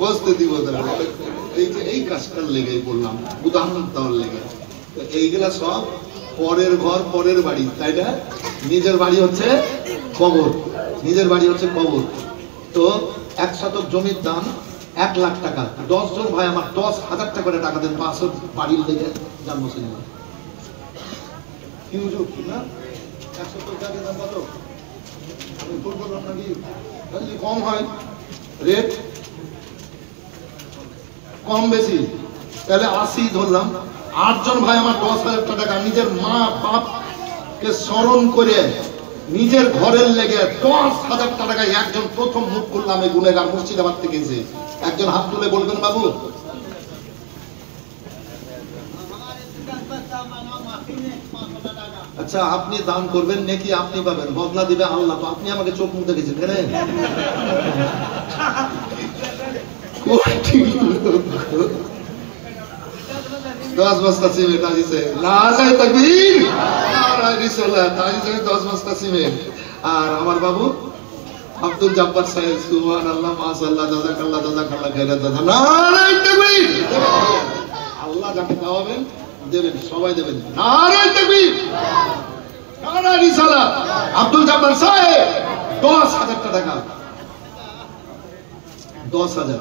বসতে দিব। এই কাজটার লেগে বললাম, উদাহরণ দেওয়ার লেগে। এইগুলা সব পরের ঘর পরের বাড়ি, তাই না? নিজের বাড়ি হচ্ছে কবর, নিজের বাড়ি হচ্ছে কবর। তো 1 শতক জমির দাম 1 লাখ টাকা। 10 জন ভাই আমার 10,000 টাকা করে টাকা দেন, 500 বাড়ির লেগে জন্ম সিনেমা। কি হুজুর না 1 শতক জায়গার দাম কত? আমি ভুল বললাম নাকি? যদি কম হয় রেট, কম বেশি, তাহলে 80 ধরলাম। 8 জন ভাই আমার 10,000 টাকা নিজের মা বাপকে স্মরণ করে নিজের ঘরের লেগে 10,000 টাকা একজন প্রথম মুখ করলাম। এই গুনেগার মুর্শিদাবাদ থেকে এসে একজন হাত তুলে বলবেন বাবু। আচ্ছা, আপনি দান করবেন নাকি আপনি পাবেন, বদলা দিবে আল্লাহ। তো আপনি আমাকে চোখ মুখ দেখেছেন কেন? 10 বস্তা সিমেন্ট আজিছে, নারায়ে তাকবীর, নারায়ে রিসালাত, আজিছে 10 বস্তা সিমেন্ট। আর আমার বাবু আব্দুল জব্বার সাহেব সুবহানাল্লাহ মাশাআল্লাহ জাযাকাল্লাহ জাযাকাল্লাহ খাইরাত জাযা নারায়ে তাকবীর আল্লাহ যাকে খাওয়াবেন দেবেন সবাই দেবেন নারায়ে তাকবীর নারায়ে রিসালাত আব্দুল জব্বার সাহেব 10,000 টাকা 10,000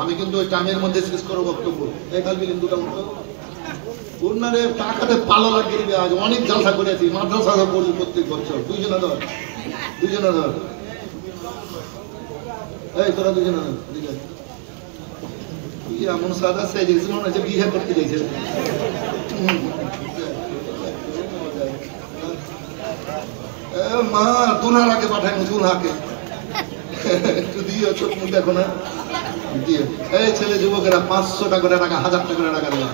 আমি কিন্তু ওই টাইমের মধ্যে শেষ করব বক্তব্য এই কালকে কিন্তু ওনারে টাকাতে পালা লাগিয়ে দিবে আজ অনেক জলসা করেছি মাদ্রাসা পড়ি প্রত্যেক বছর দুইজনে ধর এই তোরা দুইজনে ধর এমন সাদা সাইজেস মনে হচ্ছে বিয়ে করতে যাইছে মা দুলহার আগে পাঠাই দুলহাকে একটু দিও চোখ মুখ দেখো না দিয়ে এই ছেলে যুবকেরা 500 টাকা করে টাকা 1000 টাকা করে টাকা দেওয়া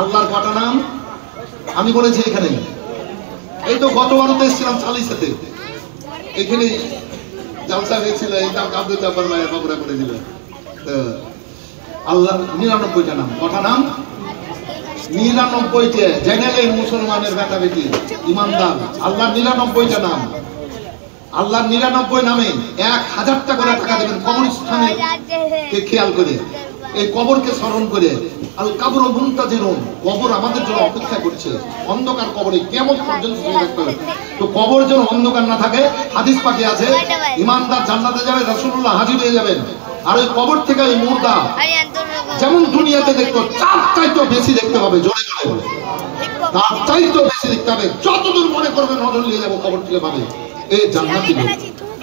আল্লাহর কটা নাম আমি বলেছি এখানে এই তো গতবারও এসেছিলাম চালিশাতে এখানে জালসা হয়েছিল এই আব্দুল জব্বার ভাই বাবুরা করেছিল আল্লাহর 99টা নাম কটা নাম 99টা জেনারেল মুসলমানের বেটা বেটি ইমানদার আল্লাহর 99টা নাম আল্লাহর 99 নামে 1000 টাকা করে টাকা দেবেন কবরস্থানে খেয়াল করে এই কবরকে স্মরণ করে আল কবর মুনতাজিরুন কবর আমাদের জন্য অপেক্ষা করছে অন্ধকার কবরে কিয়ামত পর্যন্ত থাকতে হবে তো কবর যেন অন্ধকার না থাকে হাদিস পাকে আছে ঈমানদার জান্নাতে যাবে রাসূলুল্লাহ হাজির হয়ে যাবেন আর ওই কবর থেকে ওই মুর্দা যেমন দুনিয়াতে দেখতো তার চাইতে বেশি দেখতে পাবে জোরে জোরে তার চাইতে বেশি দেখতে হবে যতদূর মনে করবে নজর নিয়ে যাবো কবর থেকে পাবে এই জান্নাত দিবে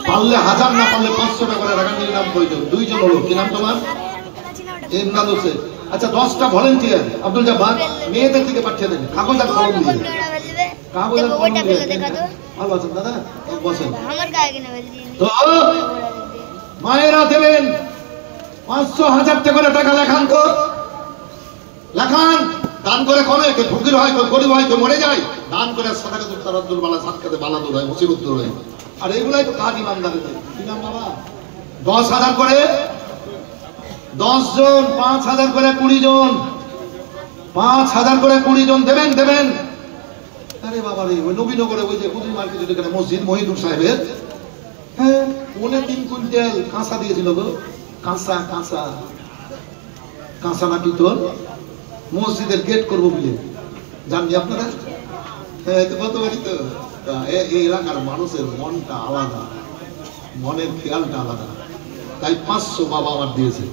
পারলে 1000 না পারলে 500 টাকা করে টাকা নিয়ে নাম প্রয়োজন দুইজন হলো কি নাম তোমার ইমরান হোসেন আচ্ছা 10টা ভলান্টিয়ার আব্দুল জব্বার মেয়েদের থেকে পাঠিয়ে দেন কাগজ আর কলম দিয়ে কাগজ আর কলম দিয়ে ভালো আছেন দাদা বসেন আমার গায়ে কিনে তো মায়েরা দেবেন 500,000 টাকা করে টাকা লেখান তো লেখান দান করে কমে কে ফকির হয় কে গরিব হয় কে মরে যায় দান করে সাদাকাত তারাদ্দুল বালা সাদকাতে বালা দূর হয় মুসিবত দূর হয় আর এগুলাই তো কাজ ইমানদারদের কি নাম বাবা 10,000 করে 10 জন 5,000 করে 20 জন 5,000 করে 20 জন দেবেন দেবেন আরে বাবা রে ওই নবীনগরে ওই যে পুঁজি মার্কেটে যেখানে মসজিদ মহিদুর সাহেবের হ্যাঁ 3.5 কুইন্টাল কাঁচা দিয়েছিল গো কাঁচা কাঁচা কাঁচা নাকি তোর মসজিদের গেট করবো বলে জাননি আপনারা হ্যাঁ কত বাড়ি তো এই এলাকার মানুষের মনটা আলাদা মনের খেয়ালটা আলাদা তাই 500 বাবা আমার দিয়েছে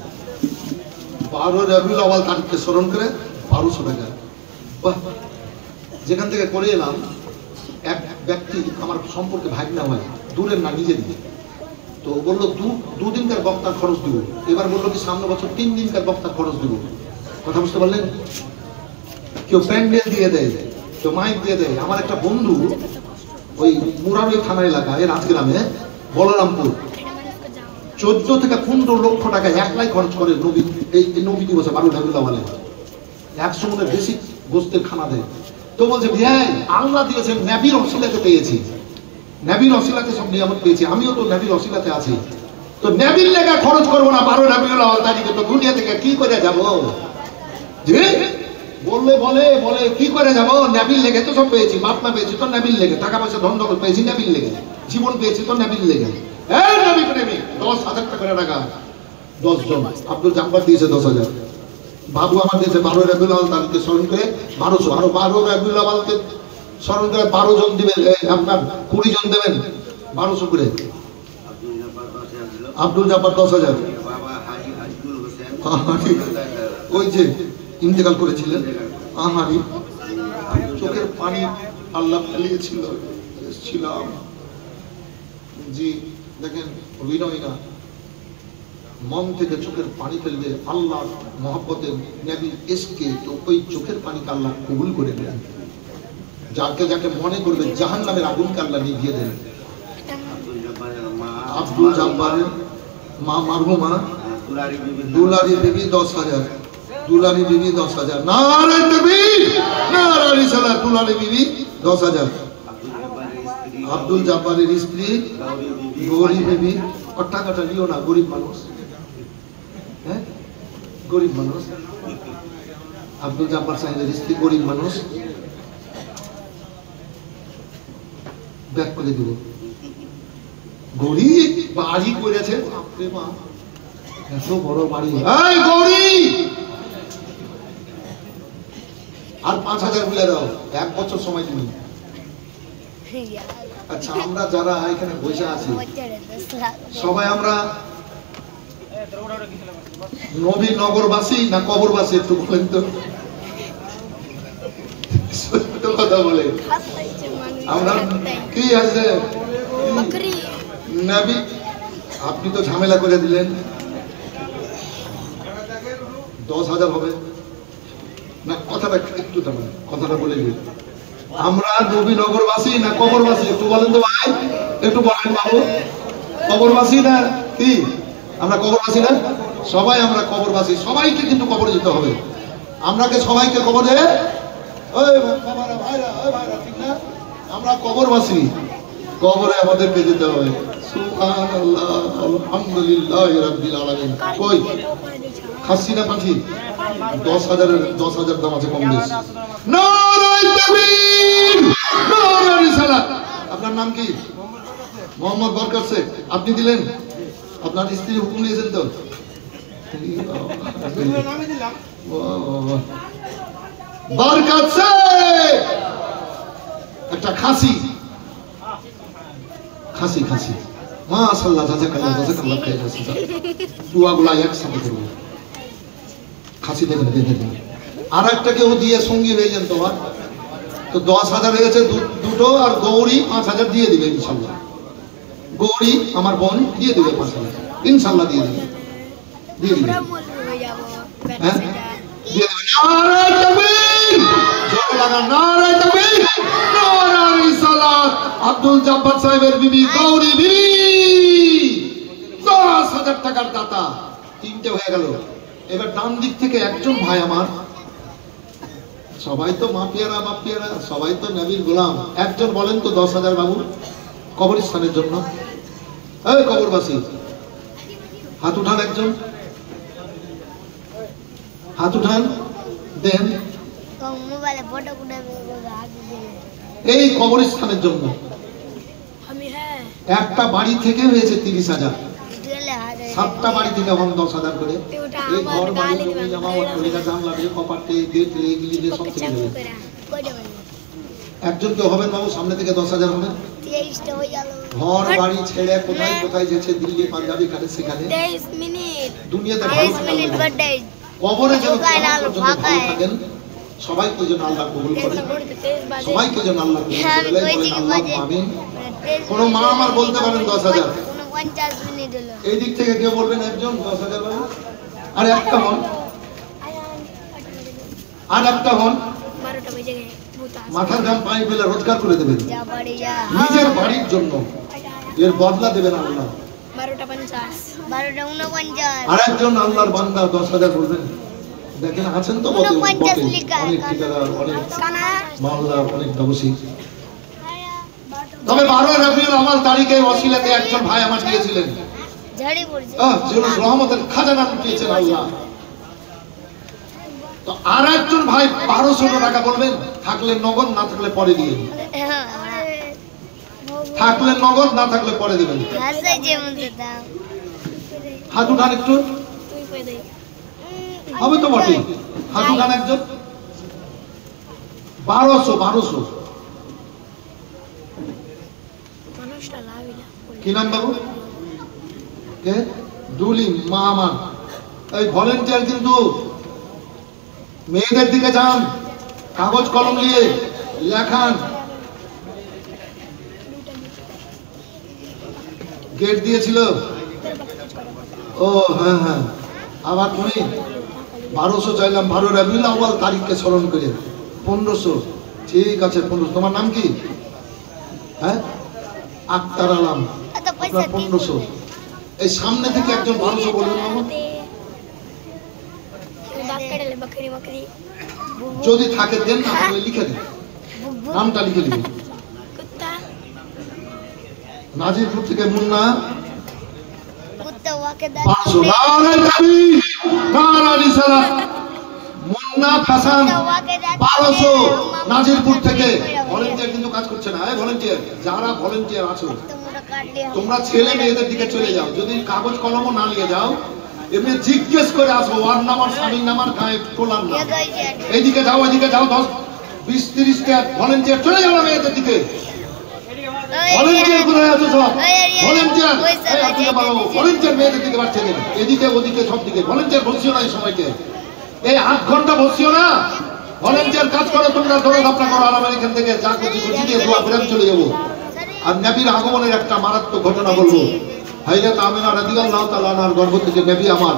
12 রবিউল আউয়াল তারিখকে স্মরণ করে 1200 টাকা যেখান থেকে করে এলাম এক ব্যক্তি আমার সম্পর্কে ভাগনা হয় দূরের না নিজের দিকে তো বললো দুদিনকার বক্তার খরচ দিব এবার বললো কি সামনে বছর 3 দিনকার বক্তার খরচ দিব কথা বুঝতে পারলেন কেউ প্যান্ডেল দিয়ে দেয় কেউ মাইক দিয়ে দেয় আমার একটা বন্ধু ওই মুরারই থানা এলাকা এর রাজগ্রামে বলরামপুর 14 থেকে 15 লক্ষ টাকা একলাই খরচ করে নবী এই নবী দিবসে 12 রবিউল আউয়ালে 100 মনের বেশি গোস্তের খানা দেয় তো বলছে ভাই আল্লাহ দিয়েছেন নবীর ওসিলাতে পেয়েছি নবীর ওসিলাতে সব নিয়ামত পেয়েছি আমিও তো নবীর ওসিলাতে আছি তো নবীর লেখা খরচ করব না 12 রবিউল আউয়াল তারিখে তো দুনিয়া থেকে কি করে যাব জি বললে বলে বলে কি করে যাব নবীর লেখে তো সব পেয়েছি বাপ মা পেয়েছি তো নবীর লেখে টাকা পয়সা ধন দৌলত পেয়েছি নবীর লেখে জীবন পেয়েছি তো নবীর লেখে এই নবী প্রেমী 10,000 টাকা করে টাকা 10 জন আব্দুল জব্বার দিয়েছে 10,000 বাবু আমার দিয়েছে 12 রবিউল আউয়াল তারিখকে স্মরণ করে 1200 আরো 12 রবিউল আউয়ালকে স্মরণ করে 12 জন দিবেন আপনার 20 জন দেবেন 1200 করে আব্দুল জব্বার 10,000 বাবা হাজী আজিজুল হোসেন ওই যে ইন্তেকাল করেছিলেন আমারই চোখের পানি আল্লাহ ফেলিয়েছিল ছিলাম জি দেখেন অভিনয় না মন থেকে চোখের পানি ফেলবে আল্লাহ মহব্বতের নবী ইশকে তো ওই চোখের পানিকে আল্লাহ কবুল করে নেন যাকে যাকে মনে করবে জাহান্নামের আগুনকে আল্লাহ নিভিয়ে দেন আব্দুল জব্বারের মা মারহুমা দুলারি বিবি 10,000 দুলারি বিবি 10,000 নারে তাকবীর নারে রিসালাত দুলারি বিবি 10,000 আব্দুল জব্বারের স্ত্রী গৌরী বিবি টাকাটা লিও না গরিব মানুষ হ্যাঁ গরিব মানুষ আব্দুল জব্বার সাহেবের স্ত্রী গরিব মানুষ ব্যাক করে দিব গৌরী বাড়ি করেছে, বাপরে বাপ, এত বড় বাড়ি। এই গৌরী, আর 5,000 বলে দাও, 1 বছর সময় তুমি। আচ্ছা, আমরা যারা এখানে বসে আছি সবাই আমরা নবী নগরবাসী না কবরবাসী? একটু বলেন তো, সত্য কথা বলে। আমরা কি আছে নবী? আপনি তো ঝামেলা করে দিলেন। 10,000 হবে না? কথাটা একটু দাঁড়ান, কথাটা বলে দিন। আমরা নবী নগরবাসী না কবরবাসী? একটু বলেন তো ভাই, একটু বলেন বাবু। কবরবাসী না কি? আমরা কবরবাসী না? সবাই আমরা কবরবাসী। সবাইকে কিন্তু কবরে যেতে হবে। আমরাকে সবাইকে কবরে, ওই বাবারা ভাইরা, ওই ভাইরা, ঠিক না? আমরা কবরবাসী, কবরে আমাদেরকে যেতে হবে। সুবহানাল্লাহ, আলহামদুলিল্লাহ রাব্বিল আলামিন। কই খাসি না পাঠি? 10,000 দাম আছে, কম বেশি। নারায়ে তাকবীর, নারায়ে রিসালাত। আপনার নাম কি? মোহাম্মদ বরকত শেখ। আপনি দিলেন? আপনার স্ত্রী হুকুম দিয়েছেন তো? বরকত শেখ একটা খাসি, খাসি খাসি, মাশাআল্লাহ, জাযাকাল্লাহ, জাযাকাল্লাহ খাইর। দুয়াগুলা একসাথে করব। খাসি দেবেন, দেবেন। আর একটা কেউ দিয়ে সঙ্গী হয়ে যান তোমার তো 10,000 হয়ে গেছে দুটো, আর গৌরী 5,000 দিয়ে দিবে ইনশাল্লাহ। গৌরী আমার বোন দিয়ে দিবে 5,000 ইনশাল্লাহ, দিয়ে দিবে, দিয়ে দিবে। হ্যাঁ, দিয়ে দিবে। নারায়ে তাকবীর, জোরে লাগা, নারায়ে তাকবীর, নারায়ে রিসালাত। আব্দুল জব্বার সাহেবের বিবি গৌরী বিবি 10,000 টাকার দাতা। 3টে হয়ে গেল। এবার ডান দিক থেকে একজন ভাই আমার, সবাই তো মাপিয়ারা মাপিয়ারা, সবাই তো নবীর গোলাম। একজন বলেন তো 10,000 বাবু কবরস্থানের জন্য। এই কবরবাসী হাত উঠান, একজন হাত উঠান, দেন। এই কবরস্থানের জন্য একটা বাড়ি থেকে হয়েছে 30,000, 7টা বাড়ি থেকে হন 10,000 করে। এই ঘর বাড়ি জমি জমা টলিকা জানলা দিয়ে কপাটে গেট এগুলি দিয়ে সব থেকে যাবে। একজন কেউ হবেন বাবু, সামনে থেকে 10,000 হবেন। ঘর বাড়ি ছেড়ে কোথায় কোথায় যেছে, দিল্লি পাঞ্জাবি খাটে সেখানে। দুনিয়াতে কবরে যেন থাকেন, সবাইকে যেন আল্লাহ কবুল করেন, সবাইকে যেন আল্লাহ কবুল করেন। আল্লাহ আমিন। কোন মা আমার বলতে পারেন 10,000? এই দিক থেকে কেউ বলবেন একজন 10,000 বাবু? আর একটা হন, আর একটা হন, মাথার ঘাম পানি ফেলে রোজগার করে দেবেন নিজের বাড়ির জন্য, এর বদলা দেবেন আল্লাহ। 12:50 আর একজন আল্লাহর বান্দা 10,000 বলবেন। দেখেন আছেন তো অনেক ঠিকাদার, অনেক মহল্লার অনেক ব্যবসায়ী। তবে 12 রবিউল আউয়াল তারিখে ওসিলাতে একজন ভাই আমার দিয়েছিলেন, রহমতের খাজানা দিয়েছেন আল্লাহ। তো আর একজন ভাই 1200 টাকা বলবেন, থাকলে নগদ, না থাকলে পরে দিয়ে, থাকলে নগদ, না থাকলে পরে দেবেন। হাত উঠান একটু, হবে তো বটে। হাত উঠান একজন। 1200 কি নাম বাবু? কে? দুলি মা আমার। এই ভলেন্টিয়ার কিন্তু মেয়েদের দিকে যান, কাগজ কলম নিয়ে লেখান। গেট দিয়েছিল। ও হ্যাঁ হ্যাঁ, আবার তুমি 1200 চাইলাম, 12 রবিউল আউয়াল তারিখকে স্মরণ করে 1500। ঠিক আছে 1500। তোমার নাম কি? হ্যাঁ, আক্তার আলম। আপনার 1500। এই সামনে থেকে একজন 1200 বলবেন বাবু, যদি থাকে দেন, না থাকলে লিখে দিন, নামটা লিখে দিন। নাজিরপুর থেকে মুন্না 1200। নারায়ে তাকবীর, নারায়ে রিসালাত। মুন্না হাসান 1200 নাজিরপুর থেকে। ভলেন্টিয়ার কিন্তু কাজ করছে না। ভলেন্টিয়ার, যারা ভলেন্টিয়ার আছো তোমরা ছেলে মেয়েদের দিকে চলে যাও, যদি কাগজ কলমও না নিয়ে যাও, এমনি জিজ্ঞেস করে আসো ওয়ার নামার স্বামীর নামার গায়ে টোলার নাম, এইদিকে যাও ওইদিকে যাও, 10-20-30টা ভলেন্টিয়ার চলে যাও মেয়েদের দিকে। ভলেন্টিয়ার কোথায় আছো সব? ভলেন্টিয়ার ভলেন্টিয়ার মেয়েদের দিকে বাড়ছে, এদিকে ওদিকে সব দিকে ভলেন্টিয়ার বসিও না এই সময়কে, এই 8 ঘন্টা বসিও না, ভলেন্টিয়ার কাজ করো তোমরা, ধরো ধাপড়া করো, আর আমি এখান থেকে যা করছি করছি দিয়ে দোয়া করে আমি চলে যাবো। আর নবীর আগমনের একটা মারাত্মক ঘটনা বলবো। হযরত আমিনা রাদিয়াল্লাহু তাআলা আনহার গর্ভ থেকে নবী আমার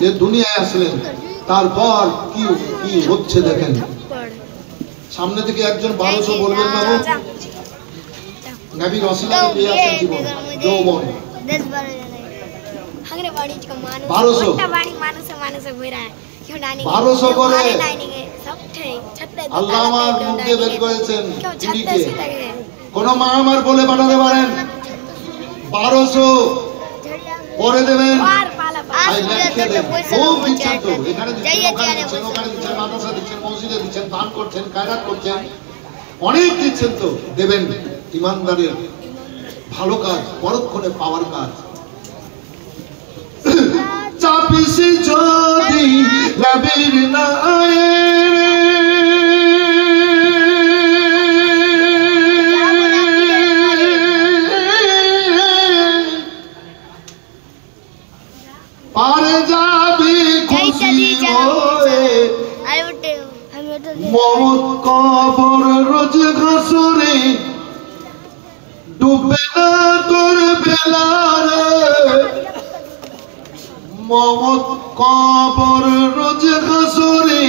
যে দুনিয়ায় আসলেন, তারপর কি কি হচ্ছে দেখেন। সামনে থেকে একজন 1200 বলবেন বাবু, নবীর ওসিলাতে পেয়ে আছেন জীবন যৌবন 1200 করে আল্লাহ আমার মুখে বের করেছেন চিঠিকে, কোন মা আমার বলে পাঠাতে পারেন 1200 পরে দেবেন। খুব বিখ্যাত, এখানে দিচ্ছেন, ওখানে দিচ্ছেন, মাদ্রাসা দিচ্ছেন, মসজিদে দিচ্ছেন, দান করছেন, কায়রাত করছেন, অনেক দিচ্ছেন, তো দেবেন। ইমানদারের ভালো কাজ পরক্ষণে পাওয়ার কাজ। চাপিসি যদি নবীর নায়ে পারে যাবি খুশি হয়ে, মমত কবর রোজ ঘাসরে ডুবে না তোর বেলারে, মমত কবর রোজ ঘাসরে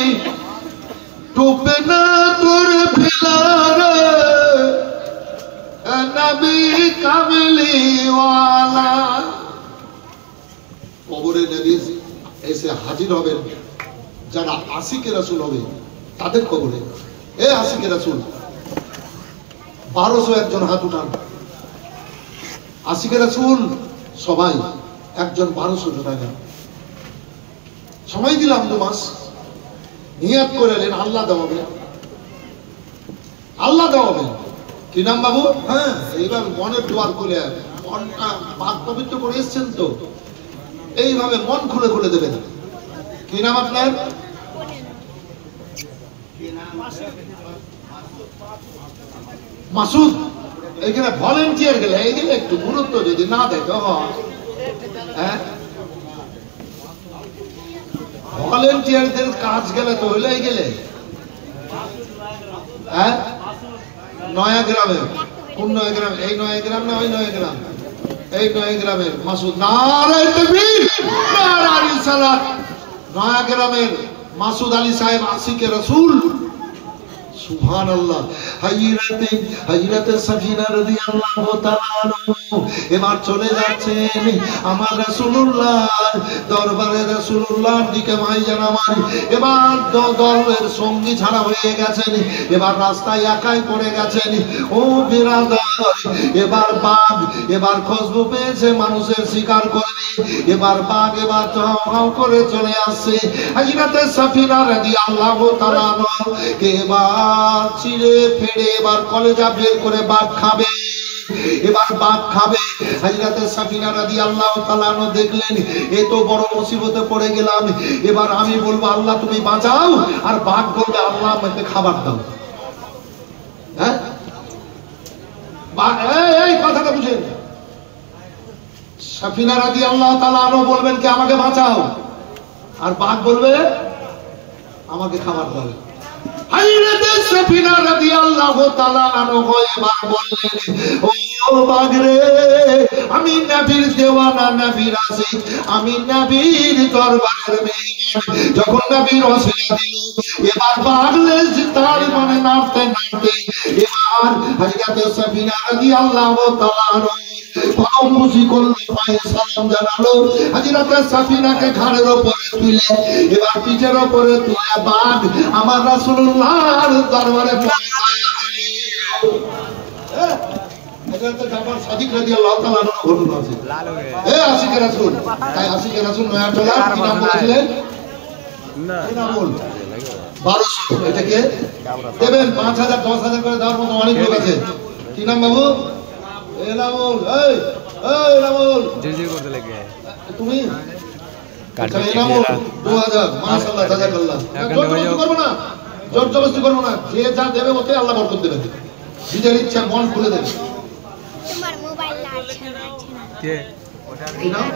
ডুবে না তোর বেলারে, নবী কামলি ওয়ালা। কবরে নবী এসে হাজির হবেন যারা আশিকে রাসূল হবে তাদের কবরে। এ আশিকে রাসূল 1200 একজন হাত উঠান, আশিকে রাসূল সবাই একজন 1200 টাকা সময় দিলাম, 2 মাস নিয়ত করে নেন, আল্লাহ দেওয়াবে, আল্লাহ দেওয়াবে। কি নাম বাবু? হ্যাঁ, এইবার মনের দুয়ার খুলে, মনটা পাক পবিত্র করে এসছেন তো, এইভাবে মন খুলে খুলে দেবেন। কি নাম আপনার? মাসুদ। এইখানে ভলেন্টিয়ার গেলে এই গেলে একটু গুরুত্ব যদি না দেয় তখন, হ্যাঁ, ভলেন্টিয়ারদের কাজ গেলে তো হইলেই গেলে। হ্যাঁ, নয়াগ্রামে। কোন নয়াগ্রাম? এই নয়াগ্রাম না ওই নয়াগ্রাম? এই নয়াগ্রামের মাসুদ। নারায়ে তাকবীর, নারায়ে রিসালাত। নয়াগ্রামের মাসুদ আলী সাহেব আশিকে রাসূল। সুবহানাল্লাহ। হযরত সাফিনা রাদিয়াল্লাহু তাআলা আনহু এবার চলে যাচ্ছেন আমার রাসূলুল্লাহর দরবারে, রাসূলুল্লাহর দিকে ভাইজান আমার এবার দলের সঙ্গী ছাড়া হয়ে গেছেন, এবার রাস্তায় একাই পড়ে গেছেন। ও বিরাদার, এবার বাঘ এবার খুশবু পেয়েছে মানুষের শিকার করবে, এবার বাঘ এবার হাও করে চলে আসছে। হযরত সাফিনা রাদিয়াল্লাহু তাআলা আনহু এবার চিড়ে ফেড়ে এবার কলেজা বের করে বাঘ খাবে, এবার বাঘ খাবে। হযরত সাফিনা রাদিয়াল্লাহু তাআলা আনহা দেখলেন এ তো বড় মুসিবতে পড়ে গেলাম, এবার আমি বলবো আল্লাহ তুমি বাঁচাও, আর বাঘ বলবে আল্লাহ আমাকে খাবার দাও। হ্যাঁ, এই কথাটা বুঝেন। সাফিনা রাদিয়াল্লাহু তাআলা আনহা বলবেন কি আমাকে বাঁচাও, আর বাঘ বলবে আমাকে খাবার দাও। হযরত সাফিনা রাদিয়াল্লাহু তাআলা আনহা এবার বললেন ও বাঘ রে, আমি নবীর দেওয়ানা, নবীর আশিক, আমি নবীর দরবারের মেহমান। যখন নবীর ওসিলা দিল এবার বাঘ লেজ তার মানে নাড়তে নাড়তে এবার হযরত সাফিনা রাদিয়াল্লাহু তাআলা আনহা পাউমুজি করলো, পায়ে সালাম জানালো। হযরত সাফিনাকে ঘাড়ের উপরে তুলে এবার পিঠের উপরে তুলে বাঘ আমার রাসূলুল্লাহর দরবারে পৌঁছায়। হযরত জাফর সাদিক রাদিয়াল্লাহু তাআলা আনহু ঘটনা আছে। এ আশিকে রাসূল, তাই আশিকে রাসূল নয়াটোলা কি নাম বলেছিলেন? না, কি নাম বল? 1200। এটাকে দেবেন 5000 10,000 করে দেওয়ার মতো অনেক লোক আছে। কি নাম বাবু? এনামুল, এই এনামুল, জি করতে লাগে তুমি কাটবে এনামুল 2000 মাশাআল্লাহ জাযাকাল্লাহ। জবরদস্তি করব না, জবরদস্তি করব না, যে যা দেবে ওতে আল্লাহ বরকত দেবে, নিজের ইচ্ছা মন খুলে দেবে। তোমার মোবাইল লাগছে না কে কি নাম?